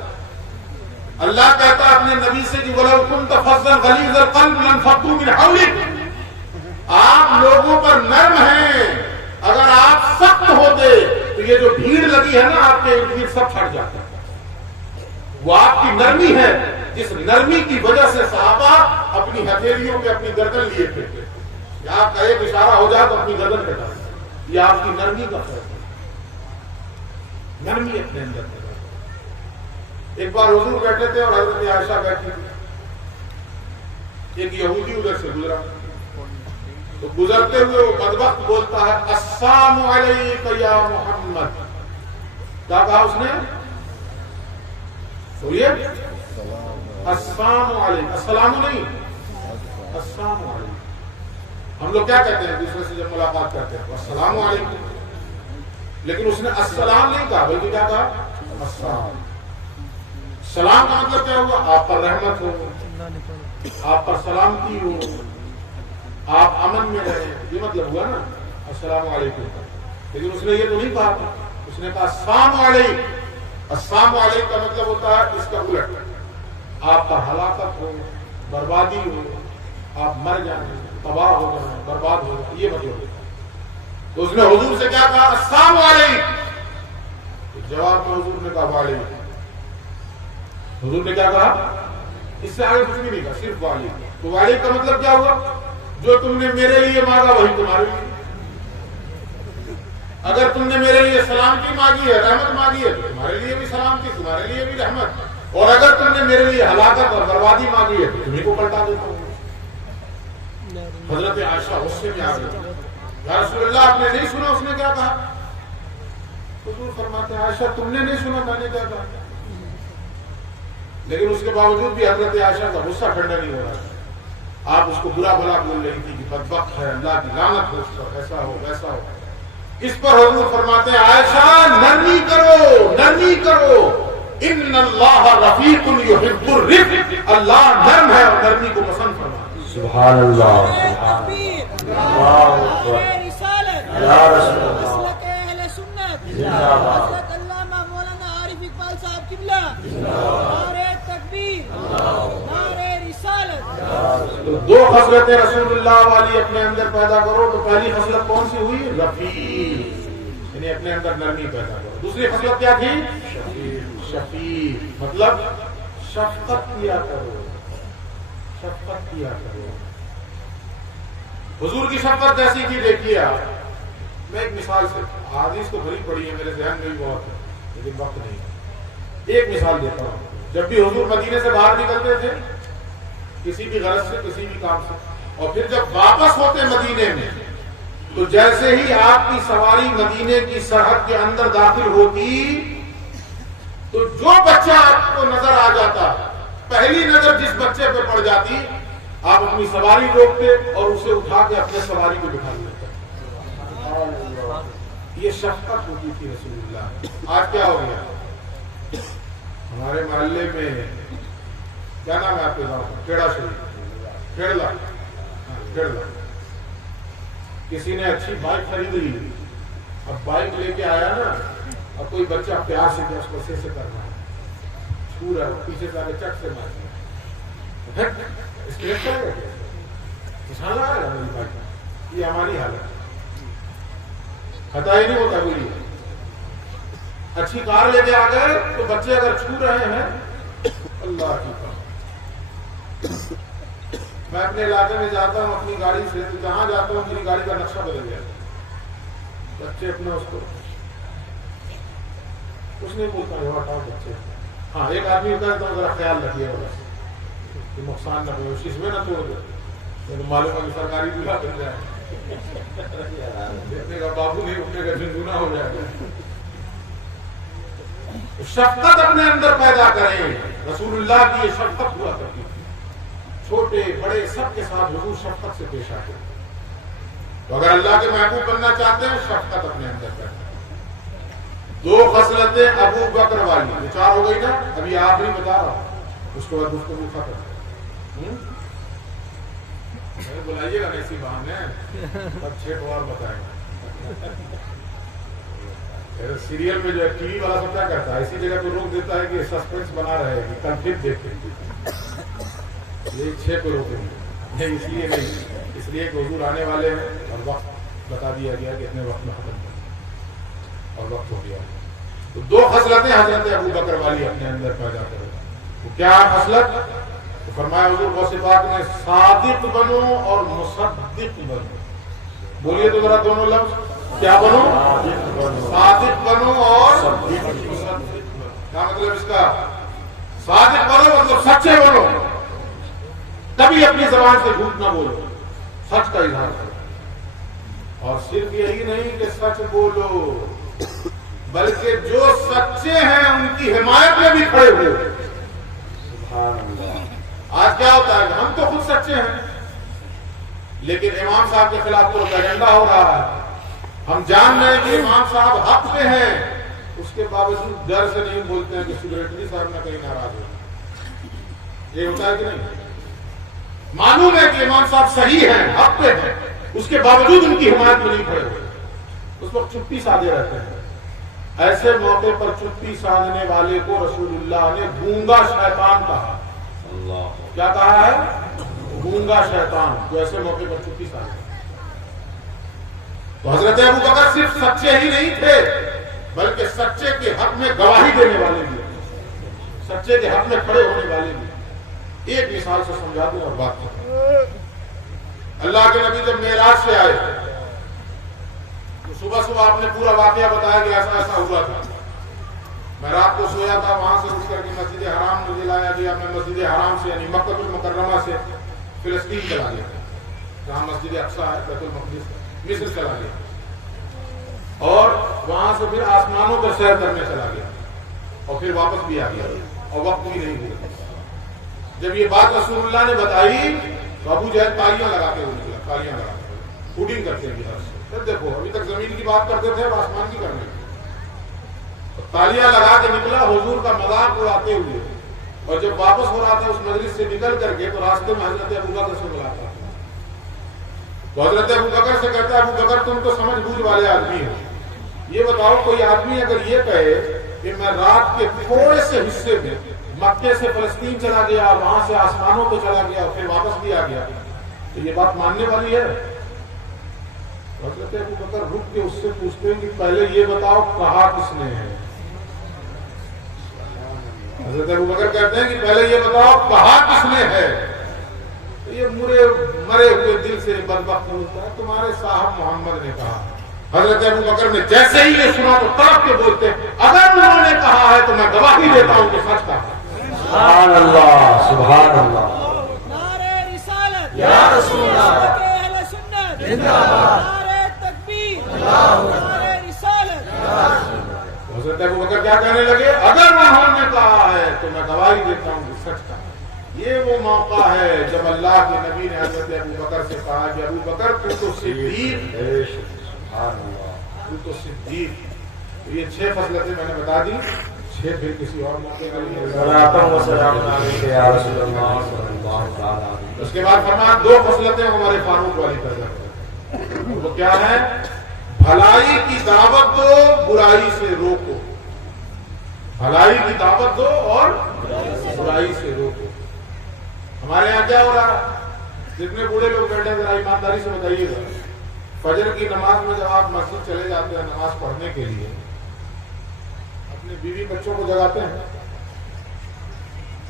اللہ کہتا ہے اپنے نبی سے کہ وَلَوْ كُنْتَ فَظًّا غَلِيظَ الْقَلْبِ لَانفَضُّوا مِنْ حَوْلِكَ. آپ لوگوں پر نرم ہیں، اگر آپ سخت ہوتے تو یہ جو بھیڑ لگی ہے نا آپ کے ارد گرد سب چھٹ جاتا. وہ آپ کی نرمی ہے جس نرمی کی وجہ سے صحابہ اپنی ہتھیلیوں پہ اپنی گردن لیے تھے. آپ کا ایک اشارہ ہو جائے تو اپنی گردن کٹا. یہ آپ کی نرمی کا فرق ہے. نرمی اپنے اندر. ایک بار حضور بیٹھے تھے اور حضرت عائشہ بیٹھی تھی. ایک یہودی ادھر سے گزرا تو گزرتے ہوئے وہ بدبخت بولتا ہے السلام علیک یا محمد. کیا کہا اس نے؟ بولیے السلام علیکم. السلام نہیں، السلام علیکم. ہم لوگ کیا کہتے ہیں دوسرے سے جب ملاقات کرتے ہیں السلام علیکم، لیکن اس نے السلام نہیں کہا بلکہ کیا کہا؟ السلام. سلام کا مطلب کیا ہوا؟ آپ پر رحمت ہو، آپ پر سلامتی ہو، آپ امن میں رہیں، یہ مطلب ہوا نا السلام علیکم. لیکن اس نے یہ تو نہیں کہا تھا، اس نے کہا السلام علیکم. السلام علیکم کا مطلب ہوتا ہے اس کا الٹ، آپ پر ہلاکت ہو، بربادی ہو، آپ مر جائیں، تباہ ہو جائیں، برباد ہو جائیں، یہ مطلب ہوتا ہے. تو اس نے حضور سے کیا کہا؟ السلام علیکم. جواب میں حضور نے کہا وعلیکم. حضور نے کیا کہا؟ اس سے آگے کچھ بھی نہیں کہا، صرف وعلیکم. تو وعلیکم کا مطلب کیا ہوا؟ جو تم نے میرے لیے مانگا وہی تمہارے لیے. اگر تم نے میرے لیے سلامتی مانگی ہے، رحمت مانگی ہے، تو تمہارے لیے بھی سلامتی، تمہارے لیے بھی رحمت. اور اگر تم نے میرے لیے ہلاکت اور بربادی مانگی ہے تو تمہیں کو پلٹا دیتا ہوں. حضرت عائشہ غصے میں آ گئی. یا رسول اللہ آپ نے نہیں سنا اس نے کیا کہا؟ حضور فرماتے ہیں عائشہ تم نے نہیں سنا میں نے کیا کہا. لیکن اس کے باوجود بھی حضرت عائشہ کا غصہ ٹھنڈا نہیں ہو رہا. آپ اس کو برا بھلا بول رہی تھی کہ بدبخت ہے، اللہ کی لعنت ہو اس پر، ایسا ہو ویسا ہو. اس پر حضور فرماتے ہیں عائشہ نرمی کرو، نرمی کرو. ان اللہ رفیق یحب الرفق. اللہ نرم ہے اور نرمی کو پسند فرماتا ہے. سبحان اللہ. یا رسول اللہ. مسلک اہل سنت زندہ باد. حضرت علامہ مولانا عارف اقبال صاحب قبلہ. نعرہ تکبیر، نعرہ رسالت. تو دو خصلتیں رسول اللہ والی اپنے اندر پیدا کرو. تو پہلی خصلت کون سی ہوئی؟ رفیق، یعنی اپنے اندر نرمی پیدا کرو. دوسری خصلت کیا تھی؟ شفیق، مطلب شفقت کیا کرو، شفقت کیا کرو. حضور کی شفقت جیسی تھی دیکھیے آپ. میں ایک مثال سے، حدیث تو بھری پڑی ہے میرے ذہن میں بھی بہت ہے لیکن وقت نہیں. ایک مثال دیتا ہوں. جب بھی حضور مدینے سے باہر نکلتے تھے کسی بھی غرض سے، کسی بھی کام سے، اور پھر جب واپس ہوتے مدینے میں تو جیسے ہی آپ کی سواری مدینے کی سرحد کے اندر داخل ہوتی تو جو بچہ آپ کو نظر آ جاتا پہلی نظر جس بچے پہ پڑ پڑ جاتی آپ اپنی سواری روکتے اور اسے اٹھا کے اپنے سواری کو بٹھا لیتے. یہ شفقت ہوتی تھی رسول اللہ. آج کیا ہو گیا ہمارے محلے میں؟ کیا نام ہے آپ کے گاؤں کا؟ کھیڑا شریف، کھیڑلا. کسی نے اچھی بائک خرید لی، اب بائک لے کے آیا نا، اب کوئی بچہ پیار سے اس کو سے کرنا ہے، چھو رہا ہے، پیچھے سے آگے چک سے مارنا اسکریچ کرے گا، نشان لگائے گا میری بائک. یہ ہماری حالت، خطا ہی نہیں ہوتا کوئی. اچھی کار لے کے آ گئے تو بچے اگر چھو رہے ہیں، اللہ کی قسم. میں اپنے علاقے میں جاتا ہوں اپنی گاڑی سے، تو جہاں جاتا ہوں میری گاڑی کا نقشہ بدل گیا. بچے اپنے اس کو کچھ نہیں بولتا ہے، ہٹاؤ بچے. ہاں ایک آدمی کا تو ذرا خیال رکھیے گا کہ نقصان نہ ہو، اس میں نہ توڑ دے، معلوم ہے کہ سرکاری دولہا بن جائے، دیکھنے کا بابو نہیں اٹھنے کا جھنجھونا ہو جائے گا. شفقت اپنے اندر پیدا کریں. رسول اللہ کی یہ شفقت ہوا کرتی تھی، چھوٹے بڑے سب کے ساتھ حضور شفقت سے پیش آتے. تو اگر اللہ کے محبوب بننا چاہتے ہیں، شفقت اپنے اندر پیدا. 2 خصلتیں ابو بکر والی، 4 ہو گئی نا، ابھی آپ نہیں بتا رہا، اس کے بعد گفتگو ختم. بلائیے گا نہیں اسی بہانے، اب 6 اور بتائیں. سیریل میں جو ہے ٹی وی والا سب کیا کرتا ہے، اسی جگہ پہ روک دیتا ہے کہ سسپینس بنا رہے گی، کل پھر دیکھتے ہیں. یہ 6 کو روکیں گے نہیں، اس لیے نہیں، اس لیے کہ حضور آنے والے ہیں اور وقت بتا دیا گیا کہ اتنے وقت میں ختم کر، اور وقت ہو گیا. تو 2 خصلتیں حضرت ابو بکر والی اپنے اندر پیدا کرو. تو کیا خصلت؟ تو فرمایا حضور غوث پاک نے، صادق بنو اور مصدق بنو. بولیے تو ذرا دونوں لفظ، کیا بنو؟ صادق بنو اور مصدق بنو. کیا مطلب اس کا؟ صادق بنو مطلب سچے بنو، کبھی اپنی زبان سے جھوٹ نہ بولو، سچ کا اظہار کرو. اور صرف یہی نہیں کہ سچ بولو، بلکہ جو سچے ہیں ان کی حمایت میں بھی کھڑے ہوئے. سبحان اللہ. آج کیا ہوتا ہے کہ ہم تو خود سچے ہیں، لیکن امام صاحب کے خلاف تو پروپیگنڈا ہو رہا ہے. ہم جان رہے ہیں کہ امام صاحب حق پہ ہیں، اس کے باوجود ڈر سے نہیں بولتے ہیں کہ سیکریٹری صاحب نہ کہیں ناراض ہو. یہ ہوتا ہے کہ نہیں؟ معلوم ہے کہ امام صاحب صحیح ہیں، حق پہ ہیں، اس کے باوجود ان کی حمایت میں نہیں کھڑے ہوئے. اس وقت چپی سادے رہتے ہیں. ایسے موقع پر چپی سادنے والے کو رسول اللہ نے گونگا شیطان کہا. اللہ کیا کہا ہے؟ گونگا شیطان، جو ایسے موقع پر چپی سادے. تو حضرت ابو بکر صرف سچے ہی نہیں تھے، بلکہ سچے کے حق میں گواہی دینے والے بھی، سچے کے حق میں کھڑے ہونے والے بھی. ایک مثال سے سمجھا دوں اور بات کروں. اللہ کے نبی جب معراج سے آئے تو صبح آپ نے پورا واقعہ بتایا کہ ایسا ایسا ہوا تھا. میں رات کو سویا تھا، وہاں سے اٹھ کر کے مسجد حرام مجھے لایا گیا. میں مسجد حرام سے یعنی مکہ المکرمہ سے فلسطین چلا گیا، جہاں مسجد اقصی ہے، بیت المقدس، مصر چلا گیا، اور وہاں سے پھر آسمانوں پر سیر کرنے چلا گیا، اور پھر واپس بھی آ گیا، اور وقت بھی نہیں ہوا. جب یہ بات رسول اللہ نے بتائی تو ابو جہل تالیاں لگاتے ہوئے نکلا، تالیاں لگاتے ہوئے، ہوڈنگ کرتے ہیں بہار سے. پھر دیکھو ابھی تک زمین کی بات کرتے تھے، اب آسمان کی کرنے لگے. تالیاں لگا کے نکلا حضور کا مذاق اڑاتے ہوئے. اور جب واپس ہو رہا تھا اس مجلس سے نکل کر کے تو راستے میں حضرت ابو بکر سے ملاقات. تو حضرت ابو بکر سے کہتا ہے، ابو بکر تم تو سمجھ بوجھ والے آدمی ہو، یہ بتاؤ کوئی آدمی اگر یہ کہے کہ میں رات کے تھوڑے سے حصے میں مکے سے فلسطین چلا گیا، وہاں سے آسمانوں پہ چلا گیا، پھر واپس بھی آ گیا، تو یہ بات ماننے والی ہے؟ حضرت ابو بکر رک کے اس سے پوچھتے ہیں کہ پہلے یہ بتاؤ کہا کس نے ہے؟ حضرت ابو بکر کہتے ہیں کہ پہلے یہ بتاؤ کہا کس نے ہے؟ تو یہ مرے ہوئے دل سے بدبخت ہوتا ہے، تمہارے صاحب محمد نے کہا. حضرت ابو بکر نے جیسے ہی یہ سنا تو تڑپ کے بولتے ہیں، اگر انہوں نے کہا ہے تو میں گواہی دیتا ہوں کہ سچ کہا. سبحان اللہ، سبحان اللہ. نعرہ رسالت یا رسول اللہ، اہل سنت زندہ باد، نعرہ تکبیر، نعرہ رسالت. حضرت ابو بکر کیا کہنے لگے؟ اگر انہوں نے کہا ہے تو میں گواہی دیتا ہوں کہ سچ کہا. یہ وہ موقع ہے جب اللہ کے نبی نے حضرت ابو بکر سے کہا کہ ابو بکر تو صدیق، تو صدیق۔ تو یہ 6 فضیلتیں میں نے بتا دی، 6 پھر کسی اور موقع کے لیے۔ اس کے بعد فرمایا 2 فضیلتیں عمر فاروق والی طرح، وہ کیا ہے؟ بھلائی کی دعوت دو، برائی سے روکو۔ بھلائی کی دعوت دو اور برائی سے روکو۔ ہمارے یہاں کیا ہو رہا ہے؟ جتنے بوڑھے لوگ بیٹھے ذرا ایمانداری سے بتائیے گا، فجر کی نماز میں جب آپ مسجد چلے جاتے ہیں نماز پڑھنے کے لیے، اپنے بیوی بچوں کو جگاتے ہیں؟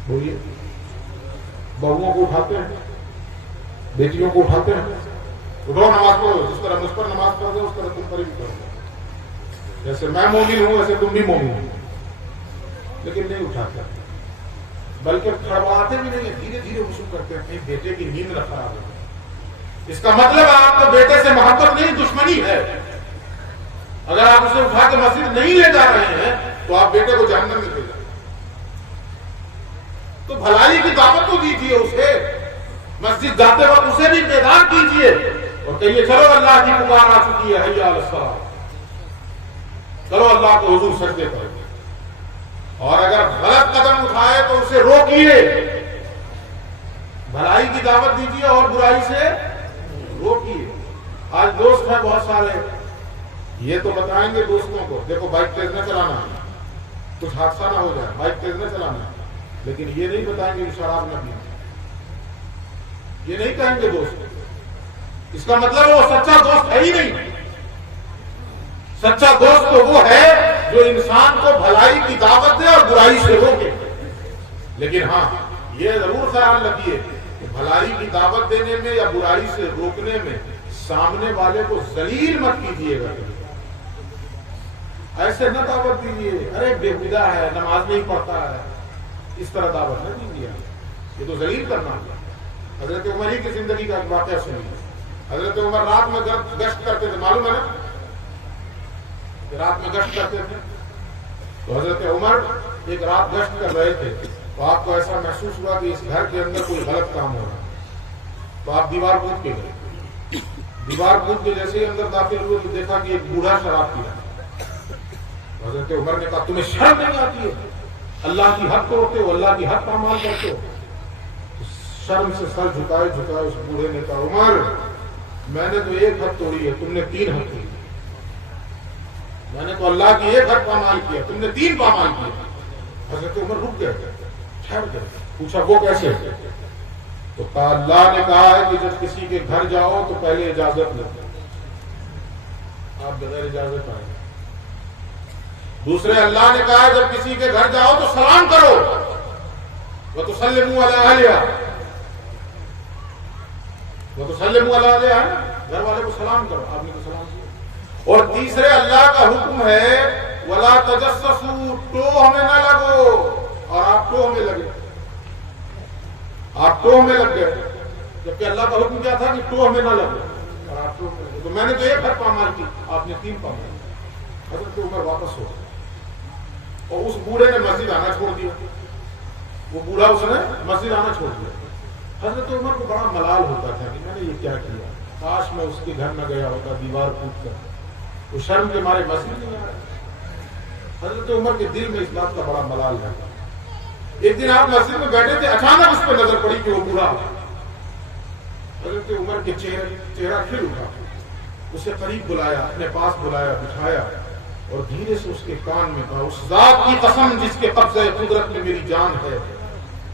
بولیے، بہوؤں کو اٹھاتے ہیں، بیٹیوں کو اٹھاتے ہیں؟ اٹھو نماز پڑھو، جس طرح مجھ پر نماز پڑھ دو اس طرح تم پر بھی پڑھو، جیسے میں مومن ہوں ویسے تم بھی مومن ہو۔ لیکن نہیں اٹھاتا، بلکہ کھڑواتے بھی نہیں، دھیرے دھیرے وضو کرتے ہیں، کہیں بیٹے کی نیند نہ خراب ہو۔ اس کا مطلب آپ کو بیٹے سے محبت نہیں، دشمنی ہے۔ اگر آپ اسے اٹھا کے مسجد نہیں لے جا رہے ہیں تو آپ بیٹے کو جہنم میں لے جائیں۔ تو بھلائی کی دعوت تو دیجیے اسے، مسجد جاتے وقت اسے بھی بیدار کیجیے اور کہیے چلو اللہ کی پکار آ چکی ہے، حی علی الصلاۃ، چلو اللہ کو حضور سجدے کرو۔ اور اگر غلط قدم اٹھائے تو اسے روکیے، بھلائی کی دعوت دیجیے اور برائی سے روکیے۔ آج دوست ہیں بہت سارے، یہ تو بتائیں گے دوستوں کو دیکھو بائک تیز نہ چلانا، کچھ حادثہ نہ ہو جائے، بائک تیز نہ چلانا، لیکن یہ نہیں بتائیں گے کہ شراب نہ پینا، یہ نہیں کہیں گے دوست۔ اس کا مطلب وہ سچا دوست ہے ہی نہیں۔ سچا دوست تو وہ ہے جو انسان کو بھلائی کی دعوت دے اور برائی سے روکے۔ لیکن ہاں یہ ضرور خیال رکھیے کہ بھلائی کی دعوت دینے میں یا برائی سے روکنے میں سامنے والے کو ذلیل مت کیجیے گا، ایسے نہ دعوت دیجیے، ارے بےہودہ ہے، نماز نہیں پڑھتا ہے، اس طرح دعوت نہ دیجیے، یہ تو ذلیل کرنا ہے۔ حضرت عمر ہی کی زندگی کا ایک واقعہ سنیے۔ حضرت عمر رات میں گشت کرتے تھے، معلوم ہے نا، رات میں گشت کرتے تھے۔ تو حضرت عمر ایک رات گشت کر رہے تھے تو آپ کو ایسا محسوس ہوا کہ اس گھر کے اندر کوئی غلط کام ہو رہا ہے، تو آپ دیوار کود کے گئے۔ دیوار کود کے جیسے ہی اندر داخل ہوئے تو دیکھا کہ ایک بوڑھا شراب پی رہا ہے۔ حضرت عمر نے کہا تمہیں شرم نہیں آتی ہے؟ اللہ کی حق توڑتے ہو، اللہ کی حق پامال کرتے ہو۔ شرم سے سر جھکائے جھکائے اس بوڑھے نے کہا عمر میں نے تو ایک حق توڑی ہے، تم نے 3 حق توڑی۔ میں نے تو اللہ کی ایک حق پامال کیا، تم نے 3 پامال کیا۔ حضرت عمر رک گئے، ٹھہر گئے، پوچھا وہ کیسے؟ تو کہا اللہ نے کہا ہے کہ جب کسی کے گھر جاؤ تو پہلے اجازت لو، آپ بغیر اجازت آئے۔ دوسرے اللہ نے کہا ہے جب کسی کے گھر جاؤ تو سلام کرو، وَتُسَلِّمُوا عَلَىٰ أَهْلِهَا، وَتُسَلِّمُوا عَلَىٰ أَهْلِهَا، گھر والے کو سلام کرو، آپ نے تو سلام کیا۔ اور تیسرے اللہ کا حکم ہے وَلَا تَجَسَّسُوا، ٹوہ میں نہ لگو، اور آپ ٹوہ میں لگے، آپ ٹوہ میں لگ گئے، جبکہ اللہ کا حکم کیا تھا کہ ٹوہ میں نہ لگو، اور آپ ٹوہ میں لگے۔ تو میں نے تو ایک حق پامال کی، آپ نے 3 پامال کی۔ حضرت عمر واپس ہو گئے اور اس بوڑھے نے مسجد آنا چھوڑ دیا، وہ بوڑھا اس نے مسجد آنا چھوڑ دیا۔ حضرت عمر کو بڑا ملال ہوتا تھا کہ میں نے یہ کیا کیا، کاش میں اس کے گھر نہ گیا ہوتا دیوار کود کر، وہ شرم کے مارے مسجد نہیں آ رہا۔ حضرت عمر کے دل میں اس بات کا بڑا ملال رہتا۔ ایک دن آپ مسجد میں بیٹھے تھے، اچانک اس پہ نظر پڑی کہ وہ بوڑھا، حضرت عمر کے چہرہ کھل اٹھا، اسے قریب بلایا، اپنے پاس بلایا، بٹھایا اور دھیرے سے اس کے کان میں کہا اس ذات کی قسم جس کے قبضہ قدرت میں میری جان ہے،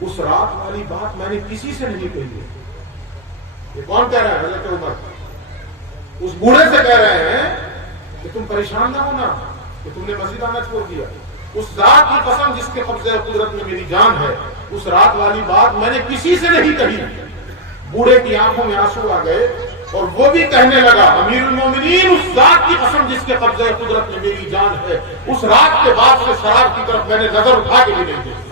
اس رات والی بات میں نے کسی سے نہیں کہی ہے۔ یہ کون کہہ رہا ہے؟ حضرت عمر اس بوڑھے سے کہہ رہے ہیں کہ تم پریشان نہ ہونا کہ تم نے مسجد آنا چھوڑ دیا، اس ذات کی قسم جس کے قبضہ قدرت میں میری جان ہے، اس رات والی بات میں نے کسی سے نہیں کہی۔ بوڑھے کی آنکھوں میں آنسو آ گئے اور وہ بھی کہنے لگا امیر المومنین اس ذات کی قسم جس کے قبضہ قدرت میں میری جان ہے، اس رات کے بعد سے شراب کی طرف میں نے نظر اٹھا کے بھی نہیں دیکھی۔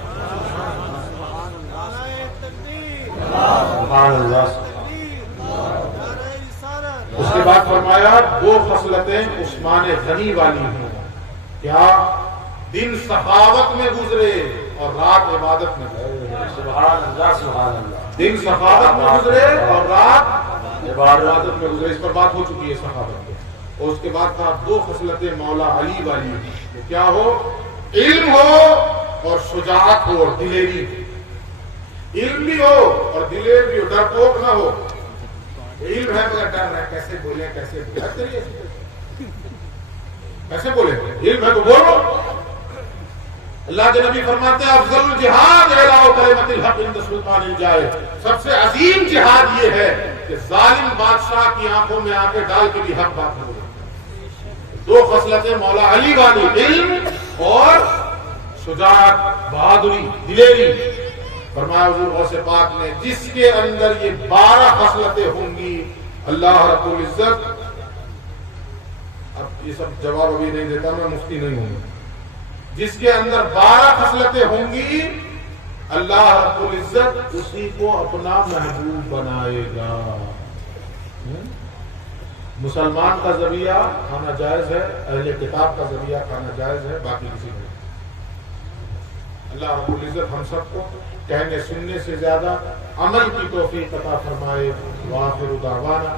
اس کے بعد فرمایا 2 خصلتیں عثمان غنی والی ہیں، کیا دن سخاوت میں گزرے اور رات عبادت میں گزرے. سبحان اللہ سبحان اللہ. دن سخاوت میں گزرے اور رات عبادت میں گزرے. اس پر بات ہو چکی ہے سخاوت میں. اور اس کے بعد کہا دو خصلتیں مولا علی والی وہ کیا ہو؟ علم ہو اور شجاعت ہو اور دلیری ہو. علم بھی ہو اور دلیر بھی ہو، ڈرپوک نہ ہو. علم ہے مگر ڈر ہے، کیسے بولیں کیسے بولیں کیسے بولیں. علم ہے تو بولو. اللہ کے نبی فرماتے ہیں افضل الجہاد اعلاء کلمۃ الحق عند سلطان الجائر. سب سے عظیم جہاد یہ ہے کہ ظالم بادشاہ کی آنکھوں میں آنکھیں ڈال کے بھی حق بات بولے. دو خصلتیں مولا علی والی، علم اور شجاعت، بہادری، دلیری. فرمایا حضور غوث پاک نے جس کے اندر یہ 12 خصلتیں ہوں گی اللہ رب العزت. اب یہ سب جواب ابھی نہیں دیتا، میں مفتی نہیں ہوں. جس کے اندر 12 خصلتیں ہوں گی اللہ رب العزت اسی کو اپنا محبوب بنائے گا. مسلمان کا ذبیحہ کھانا جائز ہے، اہل کتاب کا ذبیحہ کھانا جائز ہے، باقی کسی کو. اللہ رب العزت ہم سب کو کہنے سننے سے زیادہ عمل کی توفیق عطا فرمائے. وآخر دعوانا